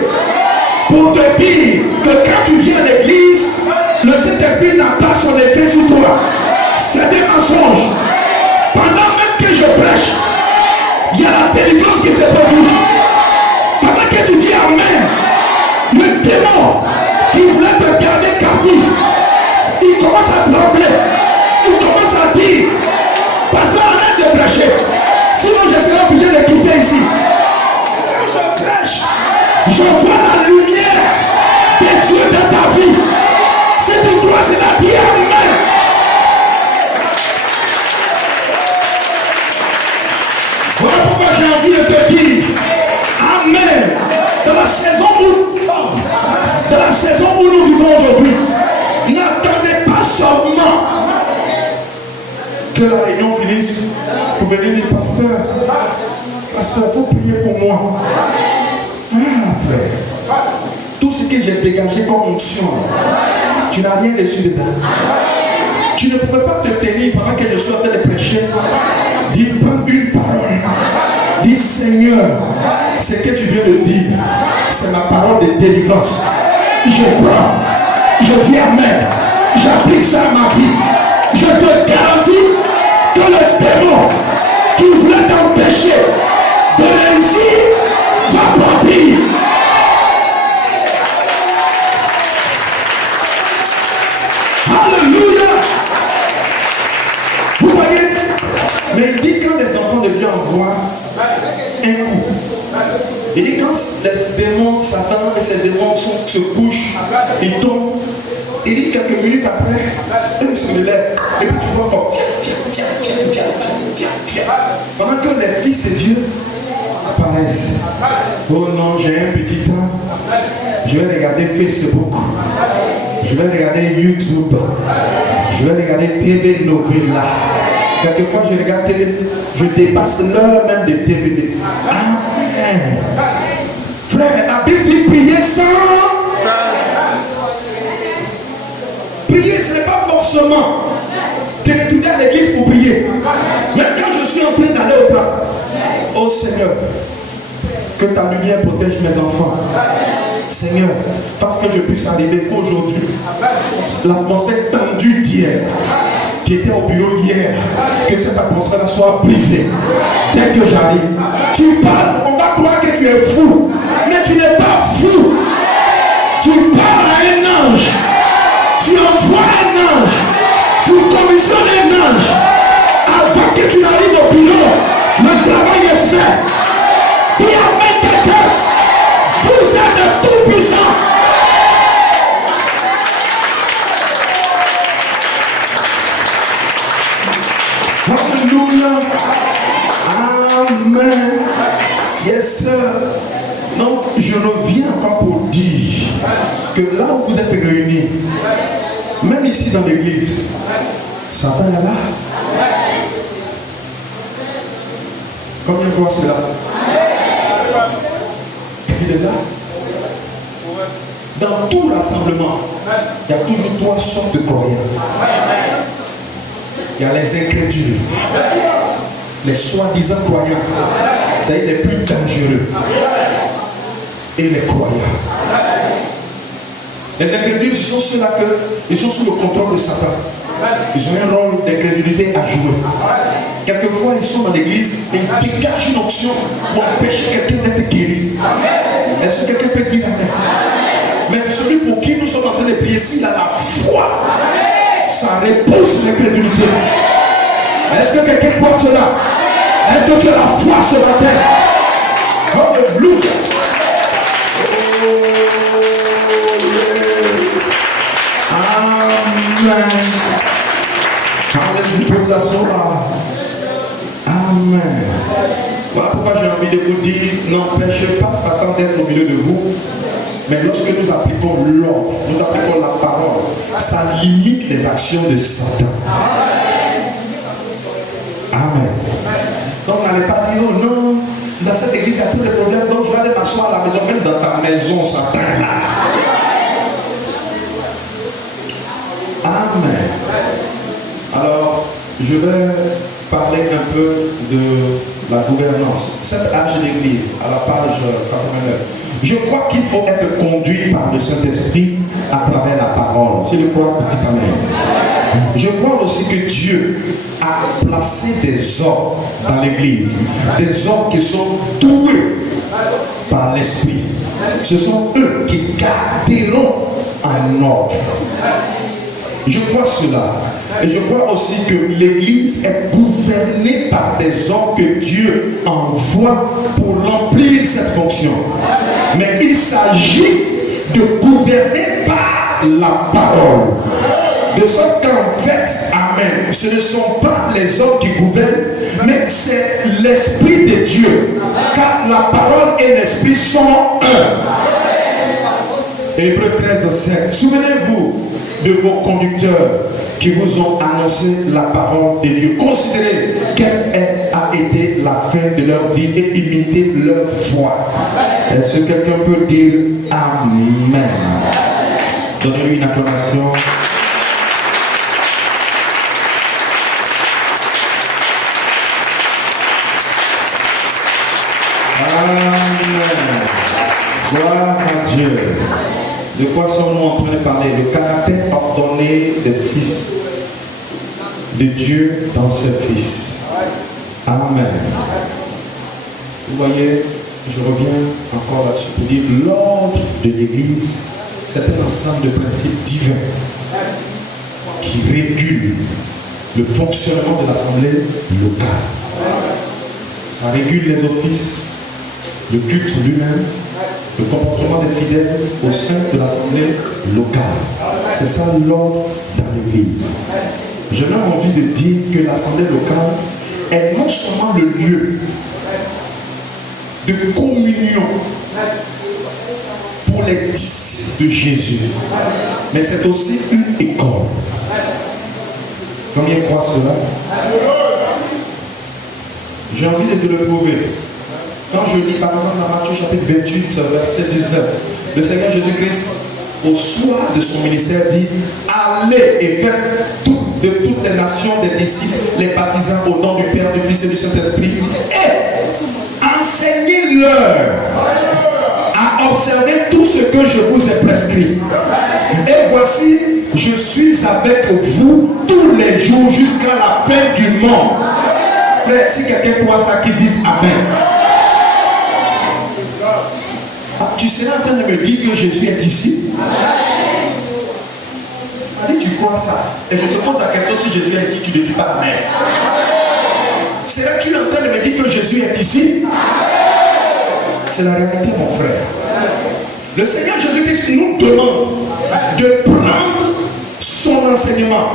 Pour te dire que quand tu viens à l'église, le Saint-Esprit n'a pas son effet sur toi. C'est des mensonges. Pendant même que je prêche, il y y a la délivrance qui se produit. Pendant que tu dis Amen, le démon qui voulait te garder captif, il commence à trembler. Il commence à dire, pasteur, arrête de prêcher. Sinon, je serai obligé de quitter ici. Je prêche. Je vois la lumière de Dieu dans ta vie. Si tu crois cela, dis Amen. Voilà pourquoi j'ai envie de te dire Amen. Dans la saison où nous vivons aujourd'hui, n'attendez pas seulement que la réunion finisse pour venir dire pasteur, il faut prier pour moi. Ah, frère, tout ce que j'ai dégagé comme onction, tu n'as rien reçu dedans. Tu ne pouvais pas te tenir pendant que je suis en train de prêcher. Dis, prends une parole. Dis, Seigneur, ce que tu viens de dire, c'est ma parole de délivrance. Je prends, je dis Amen, j'applique ça à ma vie. Je te garantis que le démon qui voulait t'empêcher de réussir va partir. Alléluia. Vous voyez, mais il dit quand les enfants de Dieu envoient un coup, il dit quand les démons, Satan et ses démons se couchent, ils tombent, il dit quelques minutes après, eux se lèvent, et puis tu vois comme pendant que les fils de Dieu apparaissent. Oh non, j'ai un petit temps, je vais regarder Facebook, je vais regarder YouTube, je vais regarder TV Novella. Quelquefois je regarde télé, je dépasse l'heure même de TV. Amen. Frère, la Bible dit prier sans. Prier, ce n'est pas forcément de retourner à l'église pour prier. Mais quand je suis en train d'aller au travail, oh Seigneur, que ta lumière protège mes enfants. Seigneur, parce que je puisse arriver aujourd'hui, l'atmosphère tendue d'hier, qui était au bureau hier, que cette atmosphère soit brisée. Dès que j'arrive, tu parles, on va croire que tu es fou, mais tu n'es pas fou. Tu parles à un ange, tu envoies un ange, tu commissionnes un ange. Avant que tu n'arrives au bureau, le travail est fait. Dis Amen quelqu'un. Vous êtes tout puissant. Alléluia. Amen. Yes, sir. Donc, je reviens encore pour dire que là où vous êtes réunis, même ici dans l'église, Satan est là. Combien de fois c'est là? Il est là. Dans tout rassemblement, il y a toujours trois sortes de croyants. Il y a les incrédules, les soi-disant croyants, c'est-à-dire les plus dangereux, et les croyants. Les incrédules, ce sont ceux-là qui sont sous le contrôle de Satan. Ils ont un rôle d'incrédulité à jouer. Quelquefois, ils sont dans l'église et ils dégagent une option pour empêcher quelqu'un d'être guéri. Est-ce que quelqu'un peut dire Amen? Mais celui pour qui nous sommes en train de prier, s'il a la foi, ça repousse l'incrédulité. Est-ce que quelqu'un croit cela? Est-ce que tu as la foi ce matin? Alléluia. Amen. Alléluia. Amen. Voilà pourquoi j'ai envie de vous dire, n'empêchez pas Satan d'être au milieu de vous. Mais lorsque nous appliquons l'ordre, nous appliquons la parole, ça limite les actions de Satan. Amen. Donc n'allez pas dire, oh non, dans cette église il y a tous les problèmes, donc je vais aller m'asseoir à la maison, même dans ta maison, Satan est là. Amen. Alors, je vais parler un peu de la gouvernance. Cette âge d'église, à la page 89. Je crois qu'il faut être conduit par le Saint-Esprit à travers la parole. Si le crois, petit amen. Je crois aussi que Dieu a placé des hommes dans l'église, des hommes qui sont doués par l'esprit. Ce sont eux qui garderont en ordre. Je crois cela. Et je crois aussi que l'église est gouvernée par des hommes que Dieu envoie pour remplir cette fonction. Mais il s'agit de gouverner par la parole. De sorte qu'en fait, amen, ce ne sont pas les hommes qui gouvernent, mais c'est l'Esprit de Dieu. Car la parole et l'Esprit sont un. Hébreux 13:7. Souvenez-vous de vos conducteurs qui vous ont annoncé la parole de Dieu. Considérez quelle a été la fin de leur vie et imitez leur foi. Est-ce que quelqu'un peut dire Amen? Donnez-lui une acclamation. Amen. Gloire à Dieu. De quoi sommes-nous en train de parler? Le caractère ordonné des fils de Dieu dans ses fils. Amen. Vous voyez, je reviens encore là-dessus pour dire l'ordre de l'Église, c'est un ensemble de principes divins qui régulent le fonctionnement de l'assemblée locale. Ça régule les offices, le culte lui-même, le comportement des fidèles au sein de l'assemblée locale. C'est ça l'ordre dans l'église. J'ai même envie de dire que l'assemblée locale est non seulement le lieu de communion pour les disciples de Jésus, mais c'est aussi une école. Combien croient cela? J'ai envie de te le prouver. Quand je lis par exemple dans Matthieu chapitre 28, verset 19, le Seigneur Jésus-Christ, au soir de son ministère, dit: allez et faites de toutes les nations des disciples, les baptisant au nom du Père, du Fils et du Saint-Esprit, et enseignez-leur à observer tout ce que je vous ai prescrit. Et voici, je suis avec vous tous les jours jusqu'à la fin du monde. Frère, si quelqu'un croit ça, qu'il dise Amen. Tu seras en train de me dire que Jésus est ici? Allez, tu crois ça? Et je te pose la question, si Jésus est ici, tu ne dis pas Amen. Serais-tu en train de me dire que Jésus est ici? C'est la réalité, mon frère. Le Seigneur Jésus-Christ nous demande de prendre son enseignement,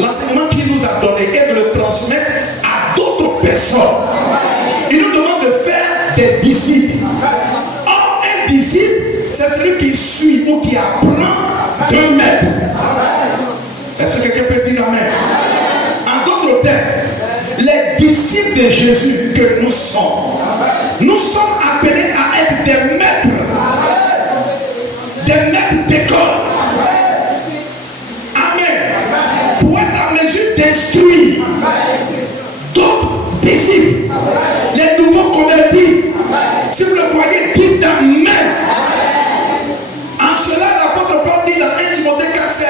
l'enseignement qu'il nous a donné, et de le transmettre à d'autres personnes. Il nous demande de faire des disciples. Or, un disciple, c'est celui qui suit ou qui apprend d'un maître. Est-ce que quelqu'un peut dire Amen? En d'autres termes, les disciples de Jésus que nous sommes appelés à être des maîtres d'école. Amen. Pour être en mesure d'instruire d'autres disciples, les nouveaux convertis. Si vous le voyez, dites Amen. En cela, l'apôtre Paul dit dans 1 Timothée 4,16,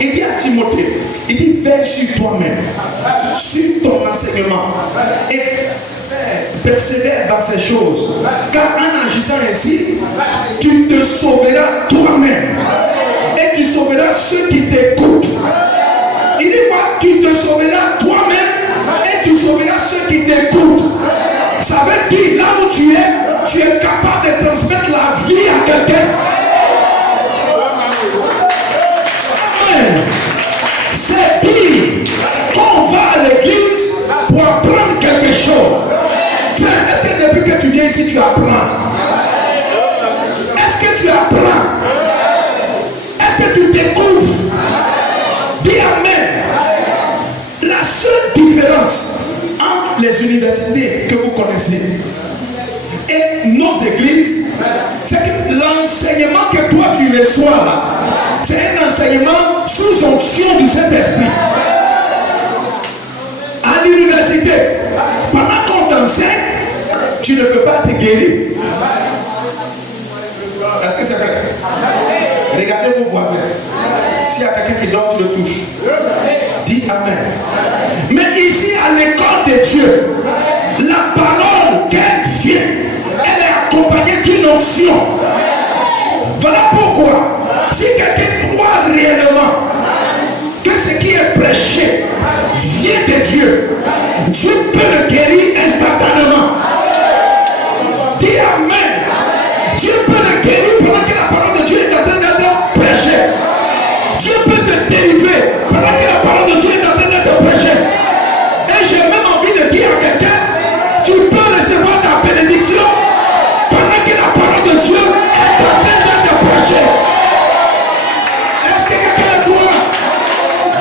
il dit à Timothée, il dit: veille sur toi-même, sur ton enseignement, et persévère dans ces choses, car en agissant ainsi, tu te sauveras toi-même et tu sauveras ceux qui t'écoutent. Il dit quoi? Tu te sauveras toi-même et tu sauveras ceux qui t'écoutent. Ça veut dire, là où tu es capable de transmettre la vie à quelqu'un. Amen. C'est dire qu'on va à l'église pour apprendre quelque chose. Frère, est-ce que depuis que tu viens ici, tu apprends? Est-ce que tu apprends? Est-ce que tu découvres? Dis Amen. La seule différence entre les universités que vous connaissez et nos églises, c'est que l'enseignement que toi tu reçois là, c'est un enseignement sous onction du Saint-Esprit. À l'université, pendant qu'on t'enseigne, tu ne peux pas te guérir. Est-ce que c'est vrai? Regardez vos voisins. S'il y a quelqu'un qui dort, tu le touches. Dis Amen. Mais ici, à l'école de Dieu, la parole qu'elle vient, elle est accompagnée d'une onction. Voilà pourquoi, si quelqu'un croit réellement que ce qui est prêché vient de Dieu, Dieu peut le guérir instantanément. Dis Amen. Dieu peut le guérir pendant que la parole de Dieu est en train d'être prêchée. Dieu peut te délivrer pendant que la parole de Dieu est en train d'être prêchée. Et j'ai même envie de dire à quelqu'un, tu peux recevoir ta bénédiction pendant que la parole de Dieu est en train d'être prêchée. Est-ce que quelqu'un est droit?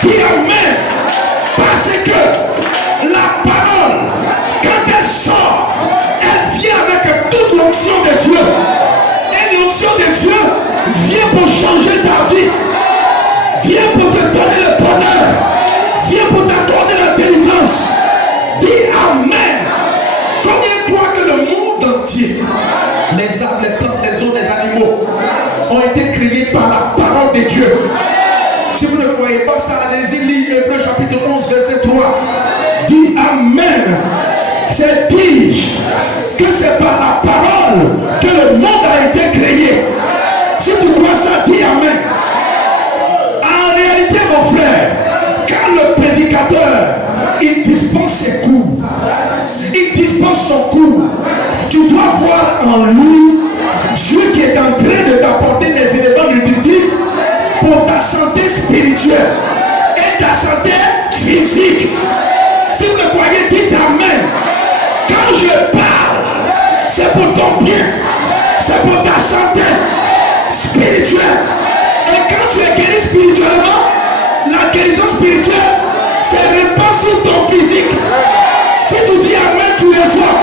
Dis Amen. Parce que la parole, quand elle sort, elle vient avec toute l'onction de Dieu. Et l'onction de Dieu vient pour changer ta vie. Vient pour te donner le bonheur. Vient pour t'accorder la délivrance. Dis Amen. Combien croient que le monde entier, les arbres, les plantes, les eaux, les animaux, ont été créés par la parole de Dieu? Si vous ne croyez pas ça, allez-y lire Hébreux chapitre 11, verset 3. Dis Amen. C'est dire que c'est par la parole que le monde a été créé. Si tu crois ça, dis Amen. En réalité, mon frère, quand le prédicateur, il dispense ses cours, il dispense son cours, tu dois voir en lui Dieu qui est en train de t'apporter des éléments nutritifs pour ta santé spirituelle et ta santé physique. Si vous le croyez, dites Amen. Quand je parle, c'est pour ton bien, c'est pour ta santé spirituelle. Et quand tu es guéri spirituellement, la guérison spirituelle se répand sur ton physique. Si tu dis Amen, tu reçois.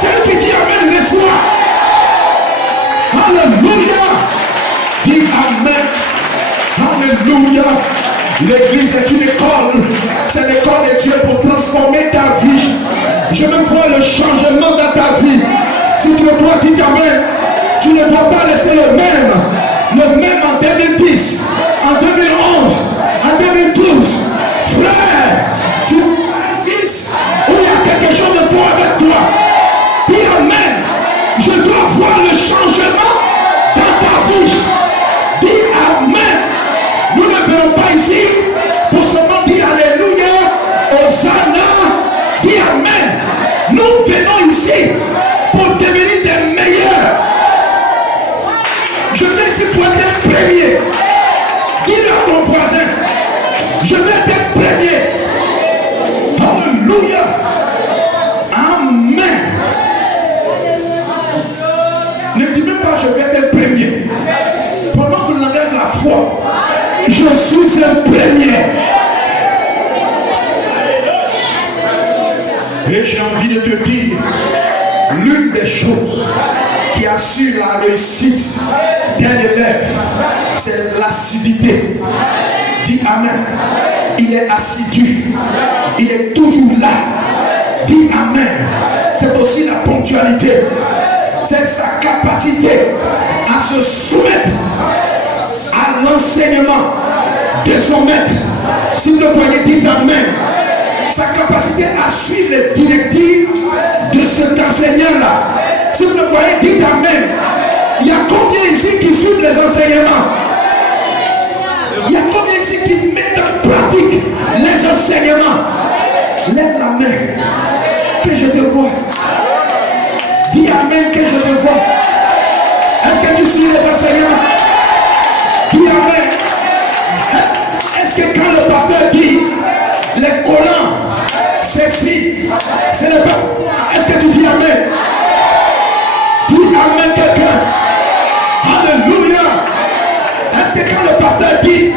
Celui qui dit Amen, reçoit. Alléluia. Dis Amen. Alléluia. L'église est une école. C'est l'école de Dieu pour transformer ta vie. Je me vois le changement dans ta vie. Si tu le dois, dis Amen. Tu ne dois pas laisser le même en 2010, en 2011, en 2012. Frère, tu fils, où il y a quelque chose de fort avec toi. Dis Amen. Je dois voir le changement dans ta vie. Dis Amen. Nous ne venons pas ici pour seulement dire Alléluia, Hosanna. Dis Amen. Nous venons ici pour devenir des meilleurs. Je vais ici pour être un premier. Dis-le à ton voisin. Je vais être premier. Alléluia. Amen. Ne dis même pas je vais être premier. Pendant que l'on engage la foi, je suis un premier. Et j'ai envie de te dire, l'une des choses qui assure la réussite d'un élève, c'est l'assiduité. Dis Amen. Il est assidu. Il est toujours là. Dis Amen. C'est aussi la ponctualité. C'est sa capacité à se soumettre à l'enseignement de son maître. Si vous le voyez, dites Amen. Sa capacité à suivre les directives de cet enseignant-là. Si vous le voyez, dites Amen. Il y a combien ici qui suivent les enseignements? Il y a combien ici qui mettent en pratique les enseignements? Lève la main. Que je te vois. Dis Amen que je te vois. Est-ce que tu suis les enseignements? Dis Amen. Est-ce que quand le pasteur dit les collants sexy, ce n'est pas. Est-ce que tu dis Amen? Dis Amen quelqu'un. Alléluia. Est-ce que quand le pasteur dit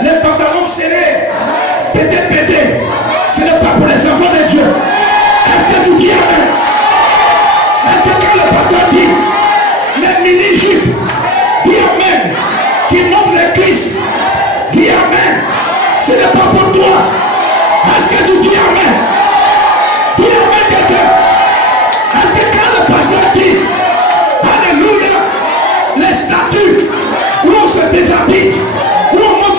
les pantalons serrés, pété, ce n'est pas pour les enfants de Dieu? Est-ce que tu dis Amen? Est-ce que quand le pasteur dit les mini-jupes, dis Amen, qui montrent les cuisses, dis Amen, ce n'est pas pour toi? Est-ce que tu dis Amen? Dis Amen quelqu'un. Est-ce que quand le pasteur dit Alléluia, les statues où on se déshabille, où on monte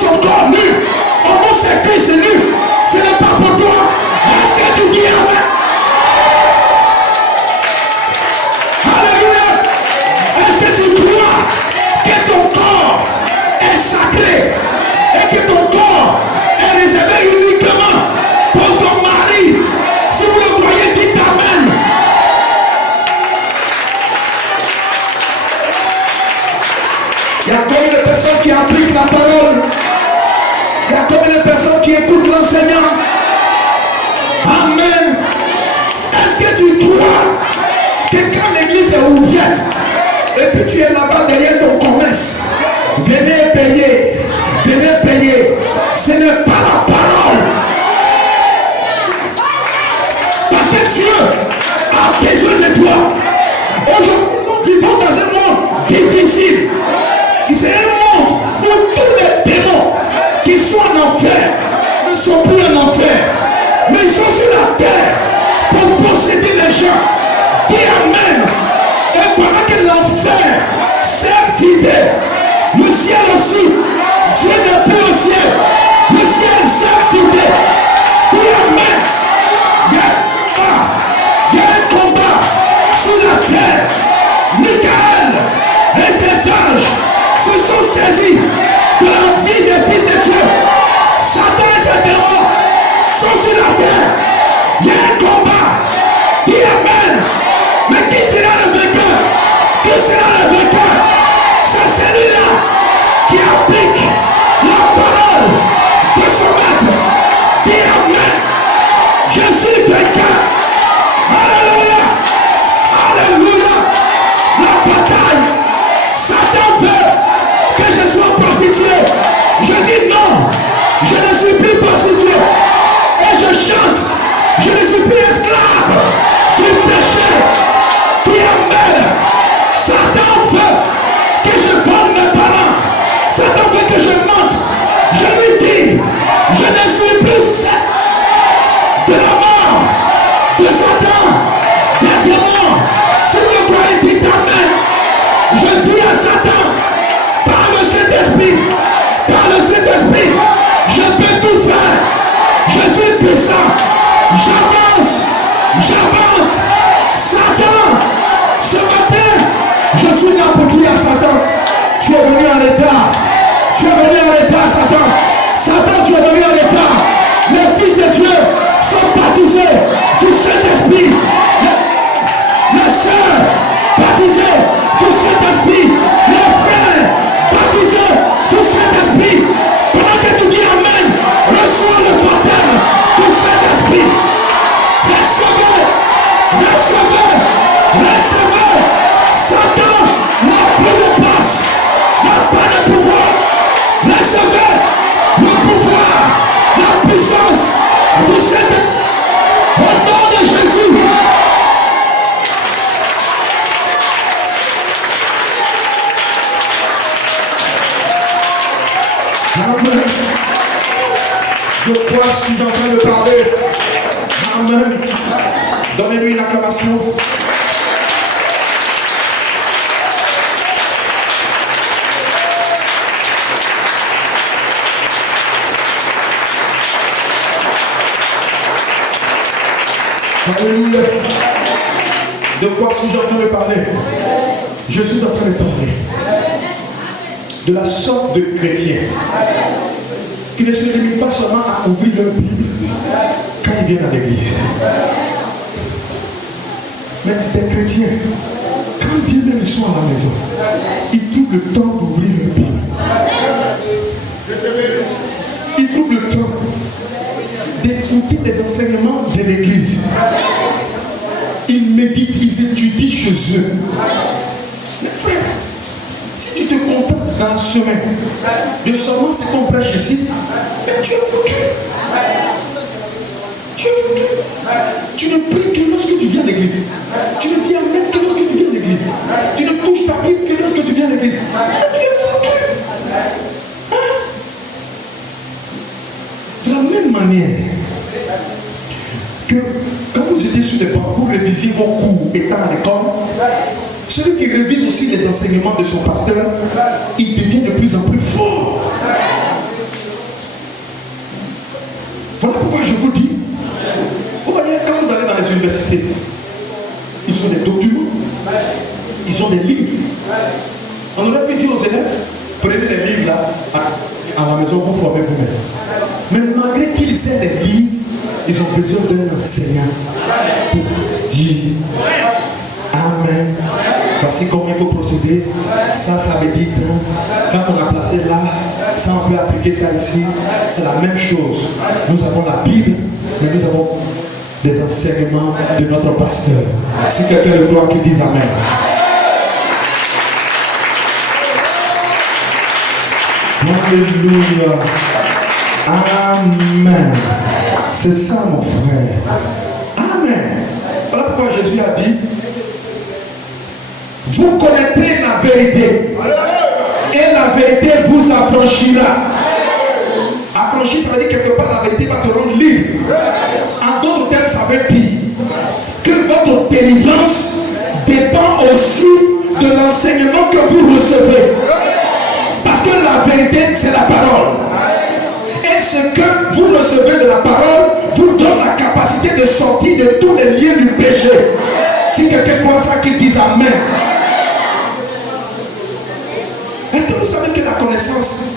Il y a combien de personnes qui appliquent la parole? Il y a combien de personnes qui écoutent l'enseignant? Amen. Est-ce que tu crois que quand l'église est ouverte et puis tu es là-bas derrière ton commerce, venez payer, ce n'est pas la parole? Parce que Dieu a besoin de toi. Aujourd'hui, nous vivons dans un monde difficile. C'est un monde où tous les démons qui sont en enfer ne sont plus en enfer, mais ils sont sur la terre pour posséder les gens. Dis Amen. Et pendant que l'enfer s'est vidé, le ciel aussi, Dieu n'est plus au ciel, le ciel s'est vidé. Dis Amen. Il y a un combat sur la terre. Michael et ses anges se sont saisis de la vie des fils de Dieu. Satan et ses démons sont sur la terre. Il y a un combat. Dis Amen. Mais qui sera le vainqueur? Qui sera le vainqueur? C'est celui-là qui applique la parole de son maître. Dis Amen. Je suis vainqueur. Alléluia. Alléluia. La bataille. Satan veut que je sois prostitué. Je dis non. Je ne suis plus prostitué. Et je chante. Je ne suis plus esclave du péché. Qui amène. Satan veut que je vende mes parents. Satan veut que je mente. Je lui dis, je ne suis plus de la mort de Satan, des démons. Si vous croyez, dites Amen. Je dis à Satan, par le Saint-Esprit, je peux tout faire. Je suis puissant. J'avance. Satan, ce matin, je suis là pour dire à Satan, tu es venu en retard. Satan. Satan, tu es venu en retard. Les fils de Dieu sont baptisés du Saint-Esprit. Les sœurs baptisées du Saint-Esprit. Les frères baptisés du Saint-Esprit. Pendant que tu dis Amen, reçois le baptême du Saint-Esprit. Recevez. Satan n'a plus de place, n'a pas de pouvoir. Recevez le pouvoir, la puissance du Saint-Esprit. Au nom de Jésus. Amen. Je crois que je suis en train de parler. Amen. Donnez-lui une acclamation. Alléluia. De quoi suis-je en train de parler? Je suis en train de parler de la sorte de chrétiens qui ne se limitent pas seulement à ouvrir leur Bible quand ils viennent à l'église. Mais des chrétiens, quand bien même ils sont à la maison, ils trouvent le temps d'ouvrir leur Bible. Ils trouvent le temps d'écouter les enseignements de l'église. Ils méditent, ils étudient chez eux. Mais frère, si tu te contentes dans la semaine de seulement ce qu'on prêche ici, tu es foutu. Tu ne pries que lorsque tu viens à l'église. Tu ne dis Amen que lorsque tu viens à l'église. Tu ne touches ta Bible que lorsque tu viens à l'église. Mais tu es foutu. De la même manière que quand vous étiez sur les bancs, vous révisiez vos cours étant à l'école, celui qui révise aussi les enseignements de son pasteur, il devient de plus en plus fort. Voilà pourquoi je vous dis, vous voyez, quand vous allez dans les universités, ils ont des documents, ils ont des livres. On aurait pu dire aux élèves, prenez les livres là, à la maison, vous formez vous-même. Mais malgré qu'ils aient des livres, ils ont besoin d'un enseignant pour dire Amen. Voici comment il faut procéder. Ça veut dire quand on a placé là, ça on peut appliquer ça ici. C'est la même chose. Nous avons la Bible, mais nous avons des enseignements de notre pasteur. Si quelqu'un le croit, qui dise Amen. Alléluia. Amen. C'est ça mon frère. Amen. Voilà pourquoi Jésus a dit, vous connaîtrez la vérité et la vérité vous affranchira. Affranchir, ça veut dire quelque part la vérité va te rendre libre. En d'autres termes, ça veut dire que votre délivrance dépend aussi de l'enseignement que vous recevez. Parce que la vérité, c'est la parole. Et ce que vous recevez de la parole vous donne la capacité de sortir de tous les liens du péché. Si quelqu'un croit ça, qu'il dise Amen. Est-ce que vous savez que la connaissance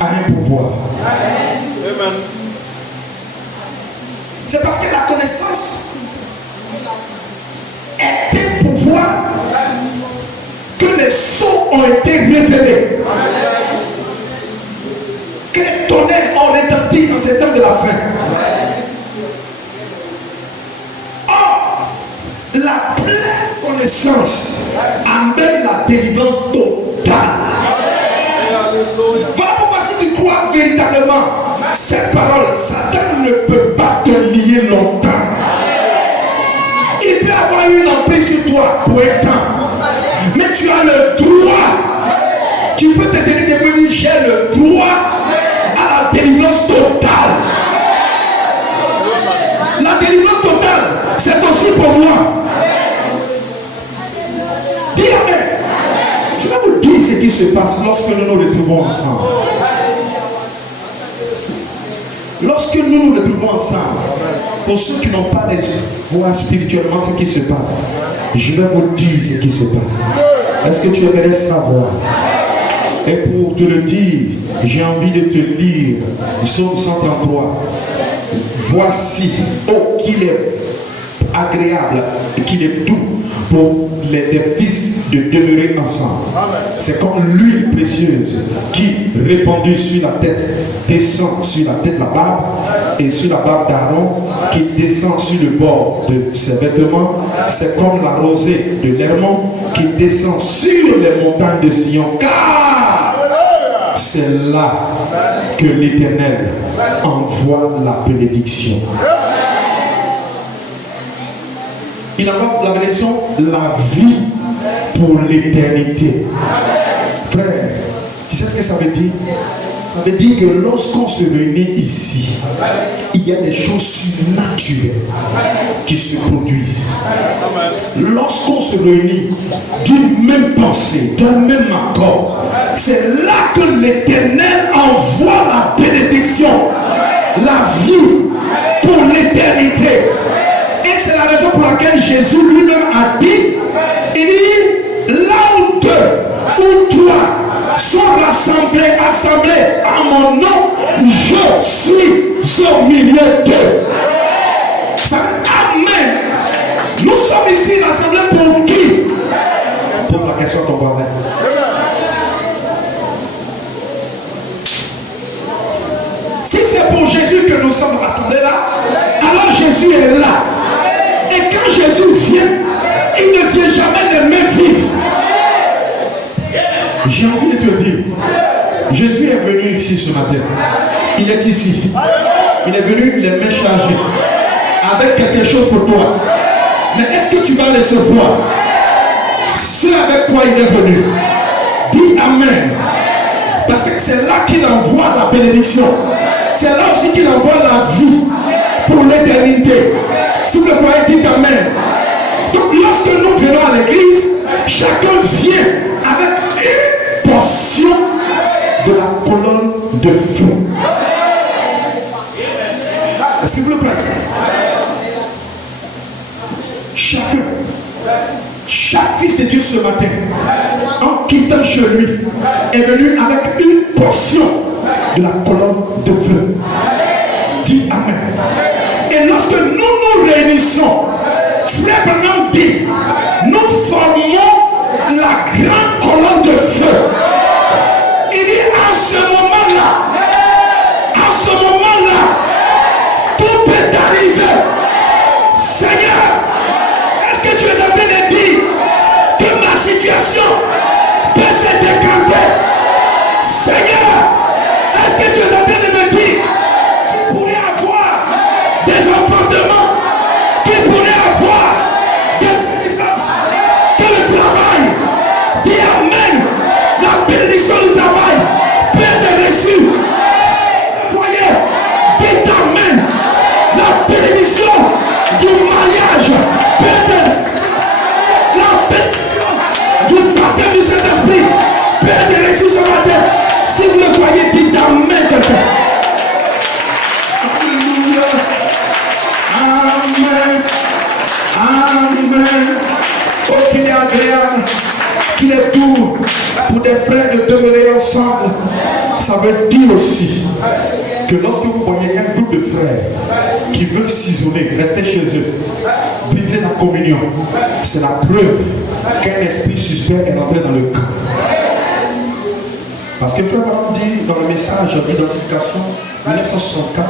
a un pouvoir? Amen. C'est parce que la connaissance est un pouvoir que les sceaux ont été révélés. Que les tonnerres ont retenti en ces temps de la fin. Or, la pleine connaissance amène la délivrance totale. Voilà pourquoi si tu crois véritablement cette parole, Satan ne peut pas te lier longtemps. Il peut avoir une emprise sur toi pour un temps, mais tu as le droit. Tu peux te tenir debout, j'ai le droit à la délivrance totale. La délivrance totale, c'est aussi pour moi. Dis Amen. Je vais vous dire ce qui se passe lorsque nous nous retrouvons ensemble. Lorsque nous nous retrouvons ensemble, pour ceux qui n'ont pas les voix spirituellement ce qui se passe, je vais vous dire ce qui se passe. Est-ce que tu aimerais savoir? Et pour te le dire, j'ai envie de te lire Psaume 133. Voici, oh qu'il est agréable, qu'il est doux pour les fils de demeurer ensemble. C'est comme l'huile précieuse qui, répandue sur la tête, descend sur la tête, la barbe, et sur la barbe d'Aaron, qui descend sur le bord de ses vêtements. C'est comme la rosée de l'Hermon qui descend sur les montagnes de Sion. Car c'est là que l'Éternel envoie la bénédiction. Il envoie la bénédiction, la vie pour l'éternité. Frère, tu sais ce que ça veut dire? Ça veut dire que lorsqu'on se réunit ici, il y a des choses surnaturelles qui se produisent. Lorsqu'on se réunit d'une même pensée, d'un même accord, c'est là que l'Éternel envoie la bénédiction, la vie pour l'éternité. Et c'est la raison pour laquelle Jésus lui-même a dit, il dit, là où deux ou trois sont assemblés à mon nom, je suis au milieu d'eux. Amen. Nous sommes ici rassemblés pour qui? Pose la question à ton voisin. Si c'est pour Jésus que nous sommes rassemblés là, alors Jésus est là. Et quand Jésus vient, il ne vient jamais les mains vides. J'ai envie de te dire, Jésus est venu ici ce matin. Il est ici. Il est venu les mains chargées, avec quelque chose pour toi. Mais est-ce que tu vas recevoir ce avec quoi il est venu? Dis Amen. Parce que c'est là qu'il envoie la bénédiction. C'est là aussi qu'il envoie la vie pour l'éternité. Si vous le croyez, dites Amen. Donc lorsque nous venons à l'église, chacun vient avec une portion de la colonne de feu. Est-ce que vous le croyez? Chaque fils de Dieu ce matin, en quittant chez lui, est venu avec une portion de la colonne de feu. Dis Amen. Et lorsque nous nous réunissons, Frère Branham dit, nous formons la grande colonne de feu. Il dit à ce moment-là, tout peut arriver. Seigneur, est-ce que tu es en train de dire que ma situation peut se décanter? Seigneur, est-ce que tu es en train de me dire qu'il pourrait avoir des enfantements, qu'il pourrait avoir des délivrance, que le travail, dis Amen, la bénédiction du travail peut être reçue? Voyez, dis Amen, la bénédiction du mariage peut être, la bénédiction du baptême du Saint-Esprit peut être reçue ce matin. Si vous le croyez, dites Amen quelqu'un. Alléluia. Amen. Amen. Oh, qu'il est agréable, qu'il est doux pour des frères de demeurer ensemble. Ça veut dire aussi que lorsque vous voyez un groupe de frères qui veulent s'isoler, rester chez eux, briser la communion, c'est la preuve qu'un esprit suspect est rentré dans le camp. Parce que Frère Branham dit dans le message d'identification 1964,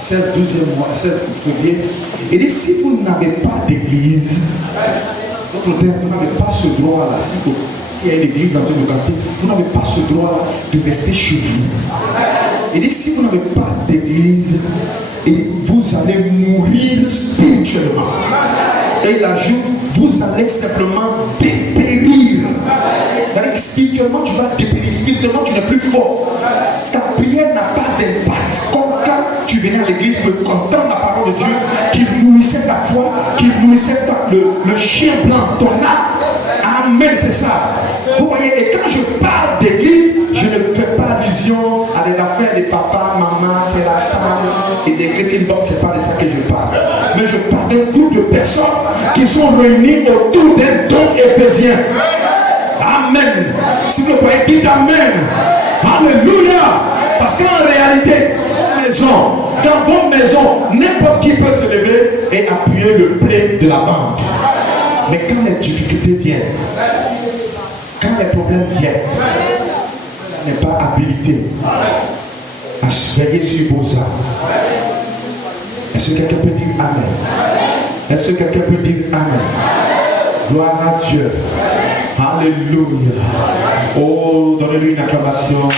16 12e mois, 16 février, il dit si vous n'avez pas d'église, vous n'avez pas ce droit-là, si il y a une église dans une quartier, vous n'avez pas ce droit de rester chez vous. Il dit si vous n'avez pas d'église, et vous allez mourir spirituellement. Et il ajoute, vous allez simplement dépérir. Spirituellement, tu vas dépérir. Spirituellement, tu n'es plus fort. Ta prière n'a pas d'impact. Comme quand tu venais à l'église pour entendre la parole de Dieu qui nourrissait ta foi, qui nourrissait le chien blanc, ton âme. Amen, c'est ça. Vous voyez, et quand je parle d'église, je ne fais pas allusion à des affaires de papa, maman, c'est la salle et des chrétiens. Bon, c'est pas de ça que je parle. Mais je parle d'un groupe de personnes qui sont réunies autour d'un don éphésien. Amen. Si vous le croyez, dites Amen. Alléluia. Parce qu'en réalité, dans vos maisons, n'importe qui peut se lever et appuyer le play de la bande. Mais quand les difficultés viennent, quand les problèmes viennent, on n'est pas habilité à veiller sur vos âmes. Est-ce que quelqu'un peut dire Amen? Est-ce que quelqu'un peut dire Amen? Gloire à Dieu. Alléluia. Oh, donnez-lui une acclamation.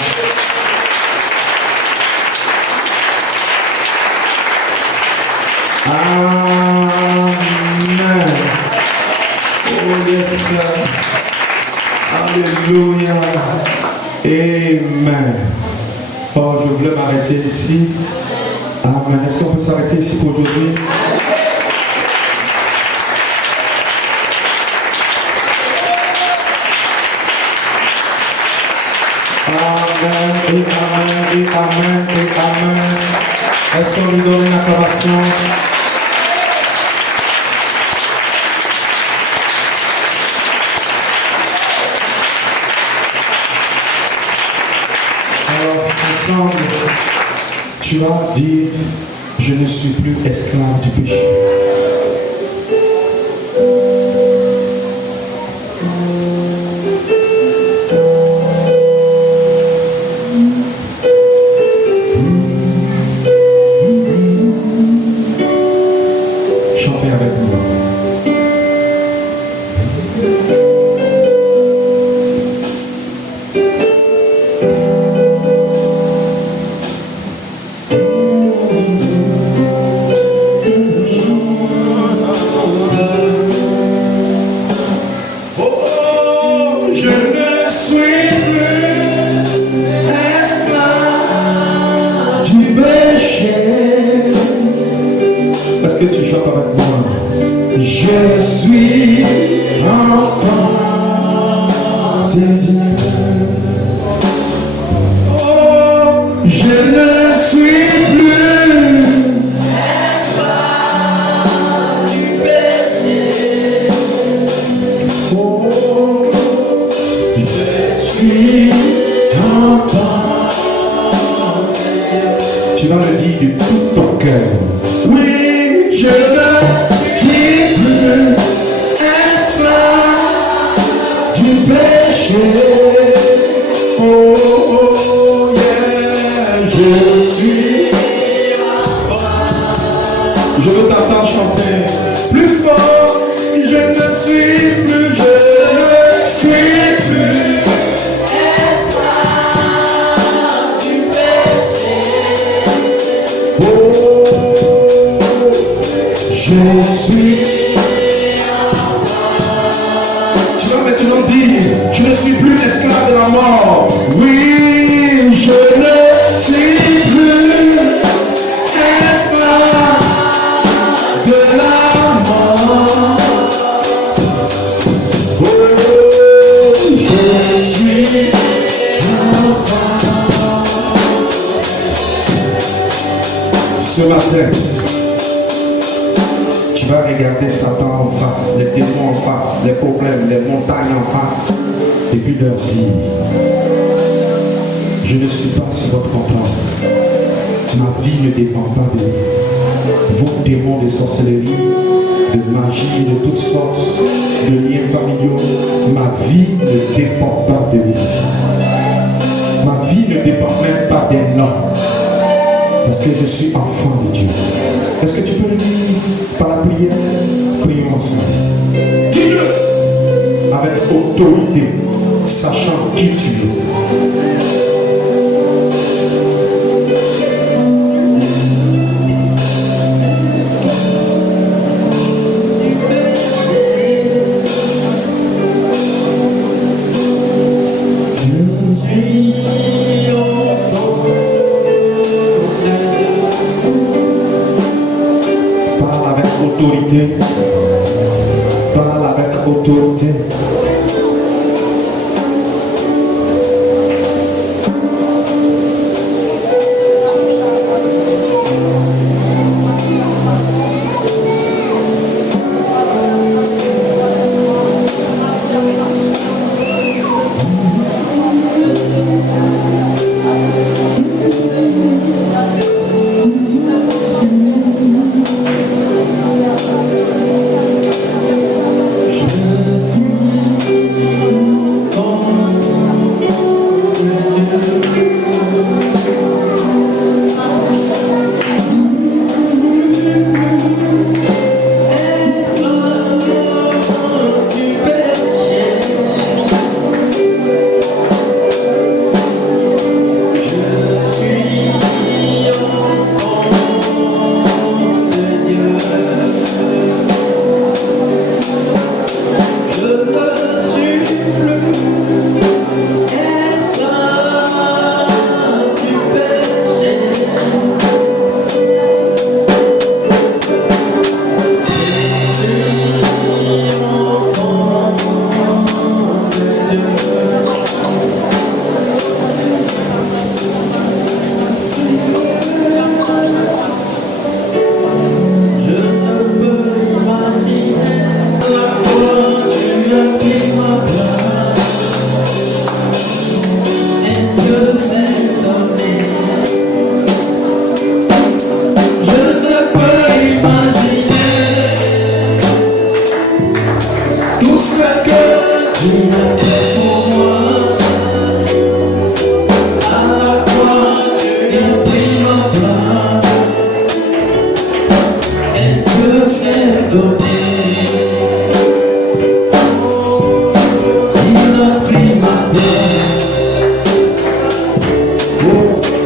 Amen. Oh, yes, sir. Alléluia. Amen. Oh, je voulais m'arrêter ici. Amen. Est-ce qu'on peut s'arrêter ici pour aujourd'hui? Amen, et amen, et amen, et amen. Est-ce qu'on lui donne une acclamation? Alors, ensemble, tu as dit, je ne suis plus esclave du péché. Oui, je ne suis plus esclave. péché. Oh, oh, yeah, je suis. Je veux t'entendre chanter plus fort. Je ne suis plus, je ne suis plus esclave du péché. Oh, je suis. Tu vas maintenant dire, je ne suis plus l'esclave de la mort. Oui, je ne suis plus esclave de la mort. Oh, je suis enfant. Ce matin, tu vas regarder Satan en face, les démons en face, les problèmes, les montagnes en face, et puis leur dire, je ne suis pas sur votre contrôle. Ma vie ne dépend pas de vous. Vos démons de sorcellerie, de magie, de toutes sortes, de liens familiaux, ma vie ne dépend pas de vous. Ma vie ne dépend même pas des noms. Parce que je suis enfant de Dieu. Est-ce que tu peux le dire par la prière? Prions ensemble. Dis-le avec autorité, sachant qui tu es. Parle avec autorité.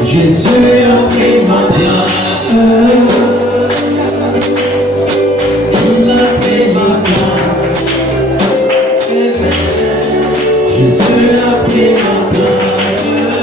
Jésus a pris ma place. Il a pris ma place. Jésus a pris ma place.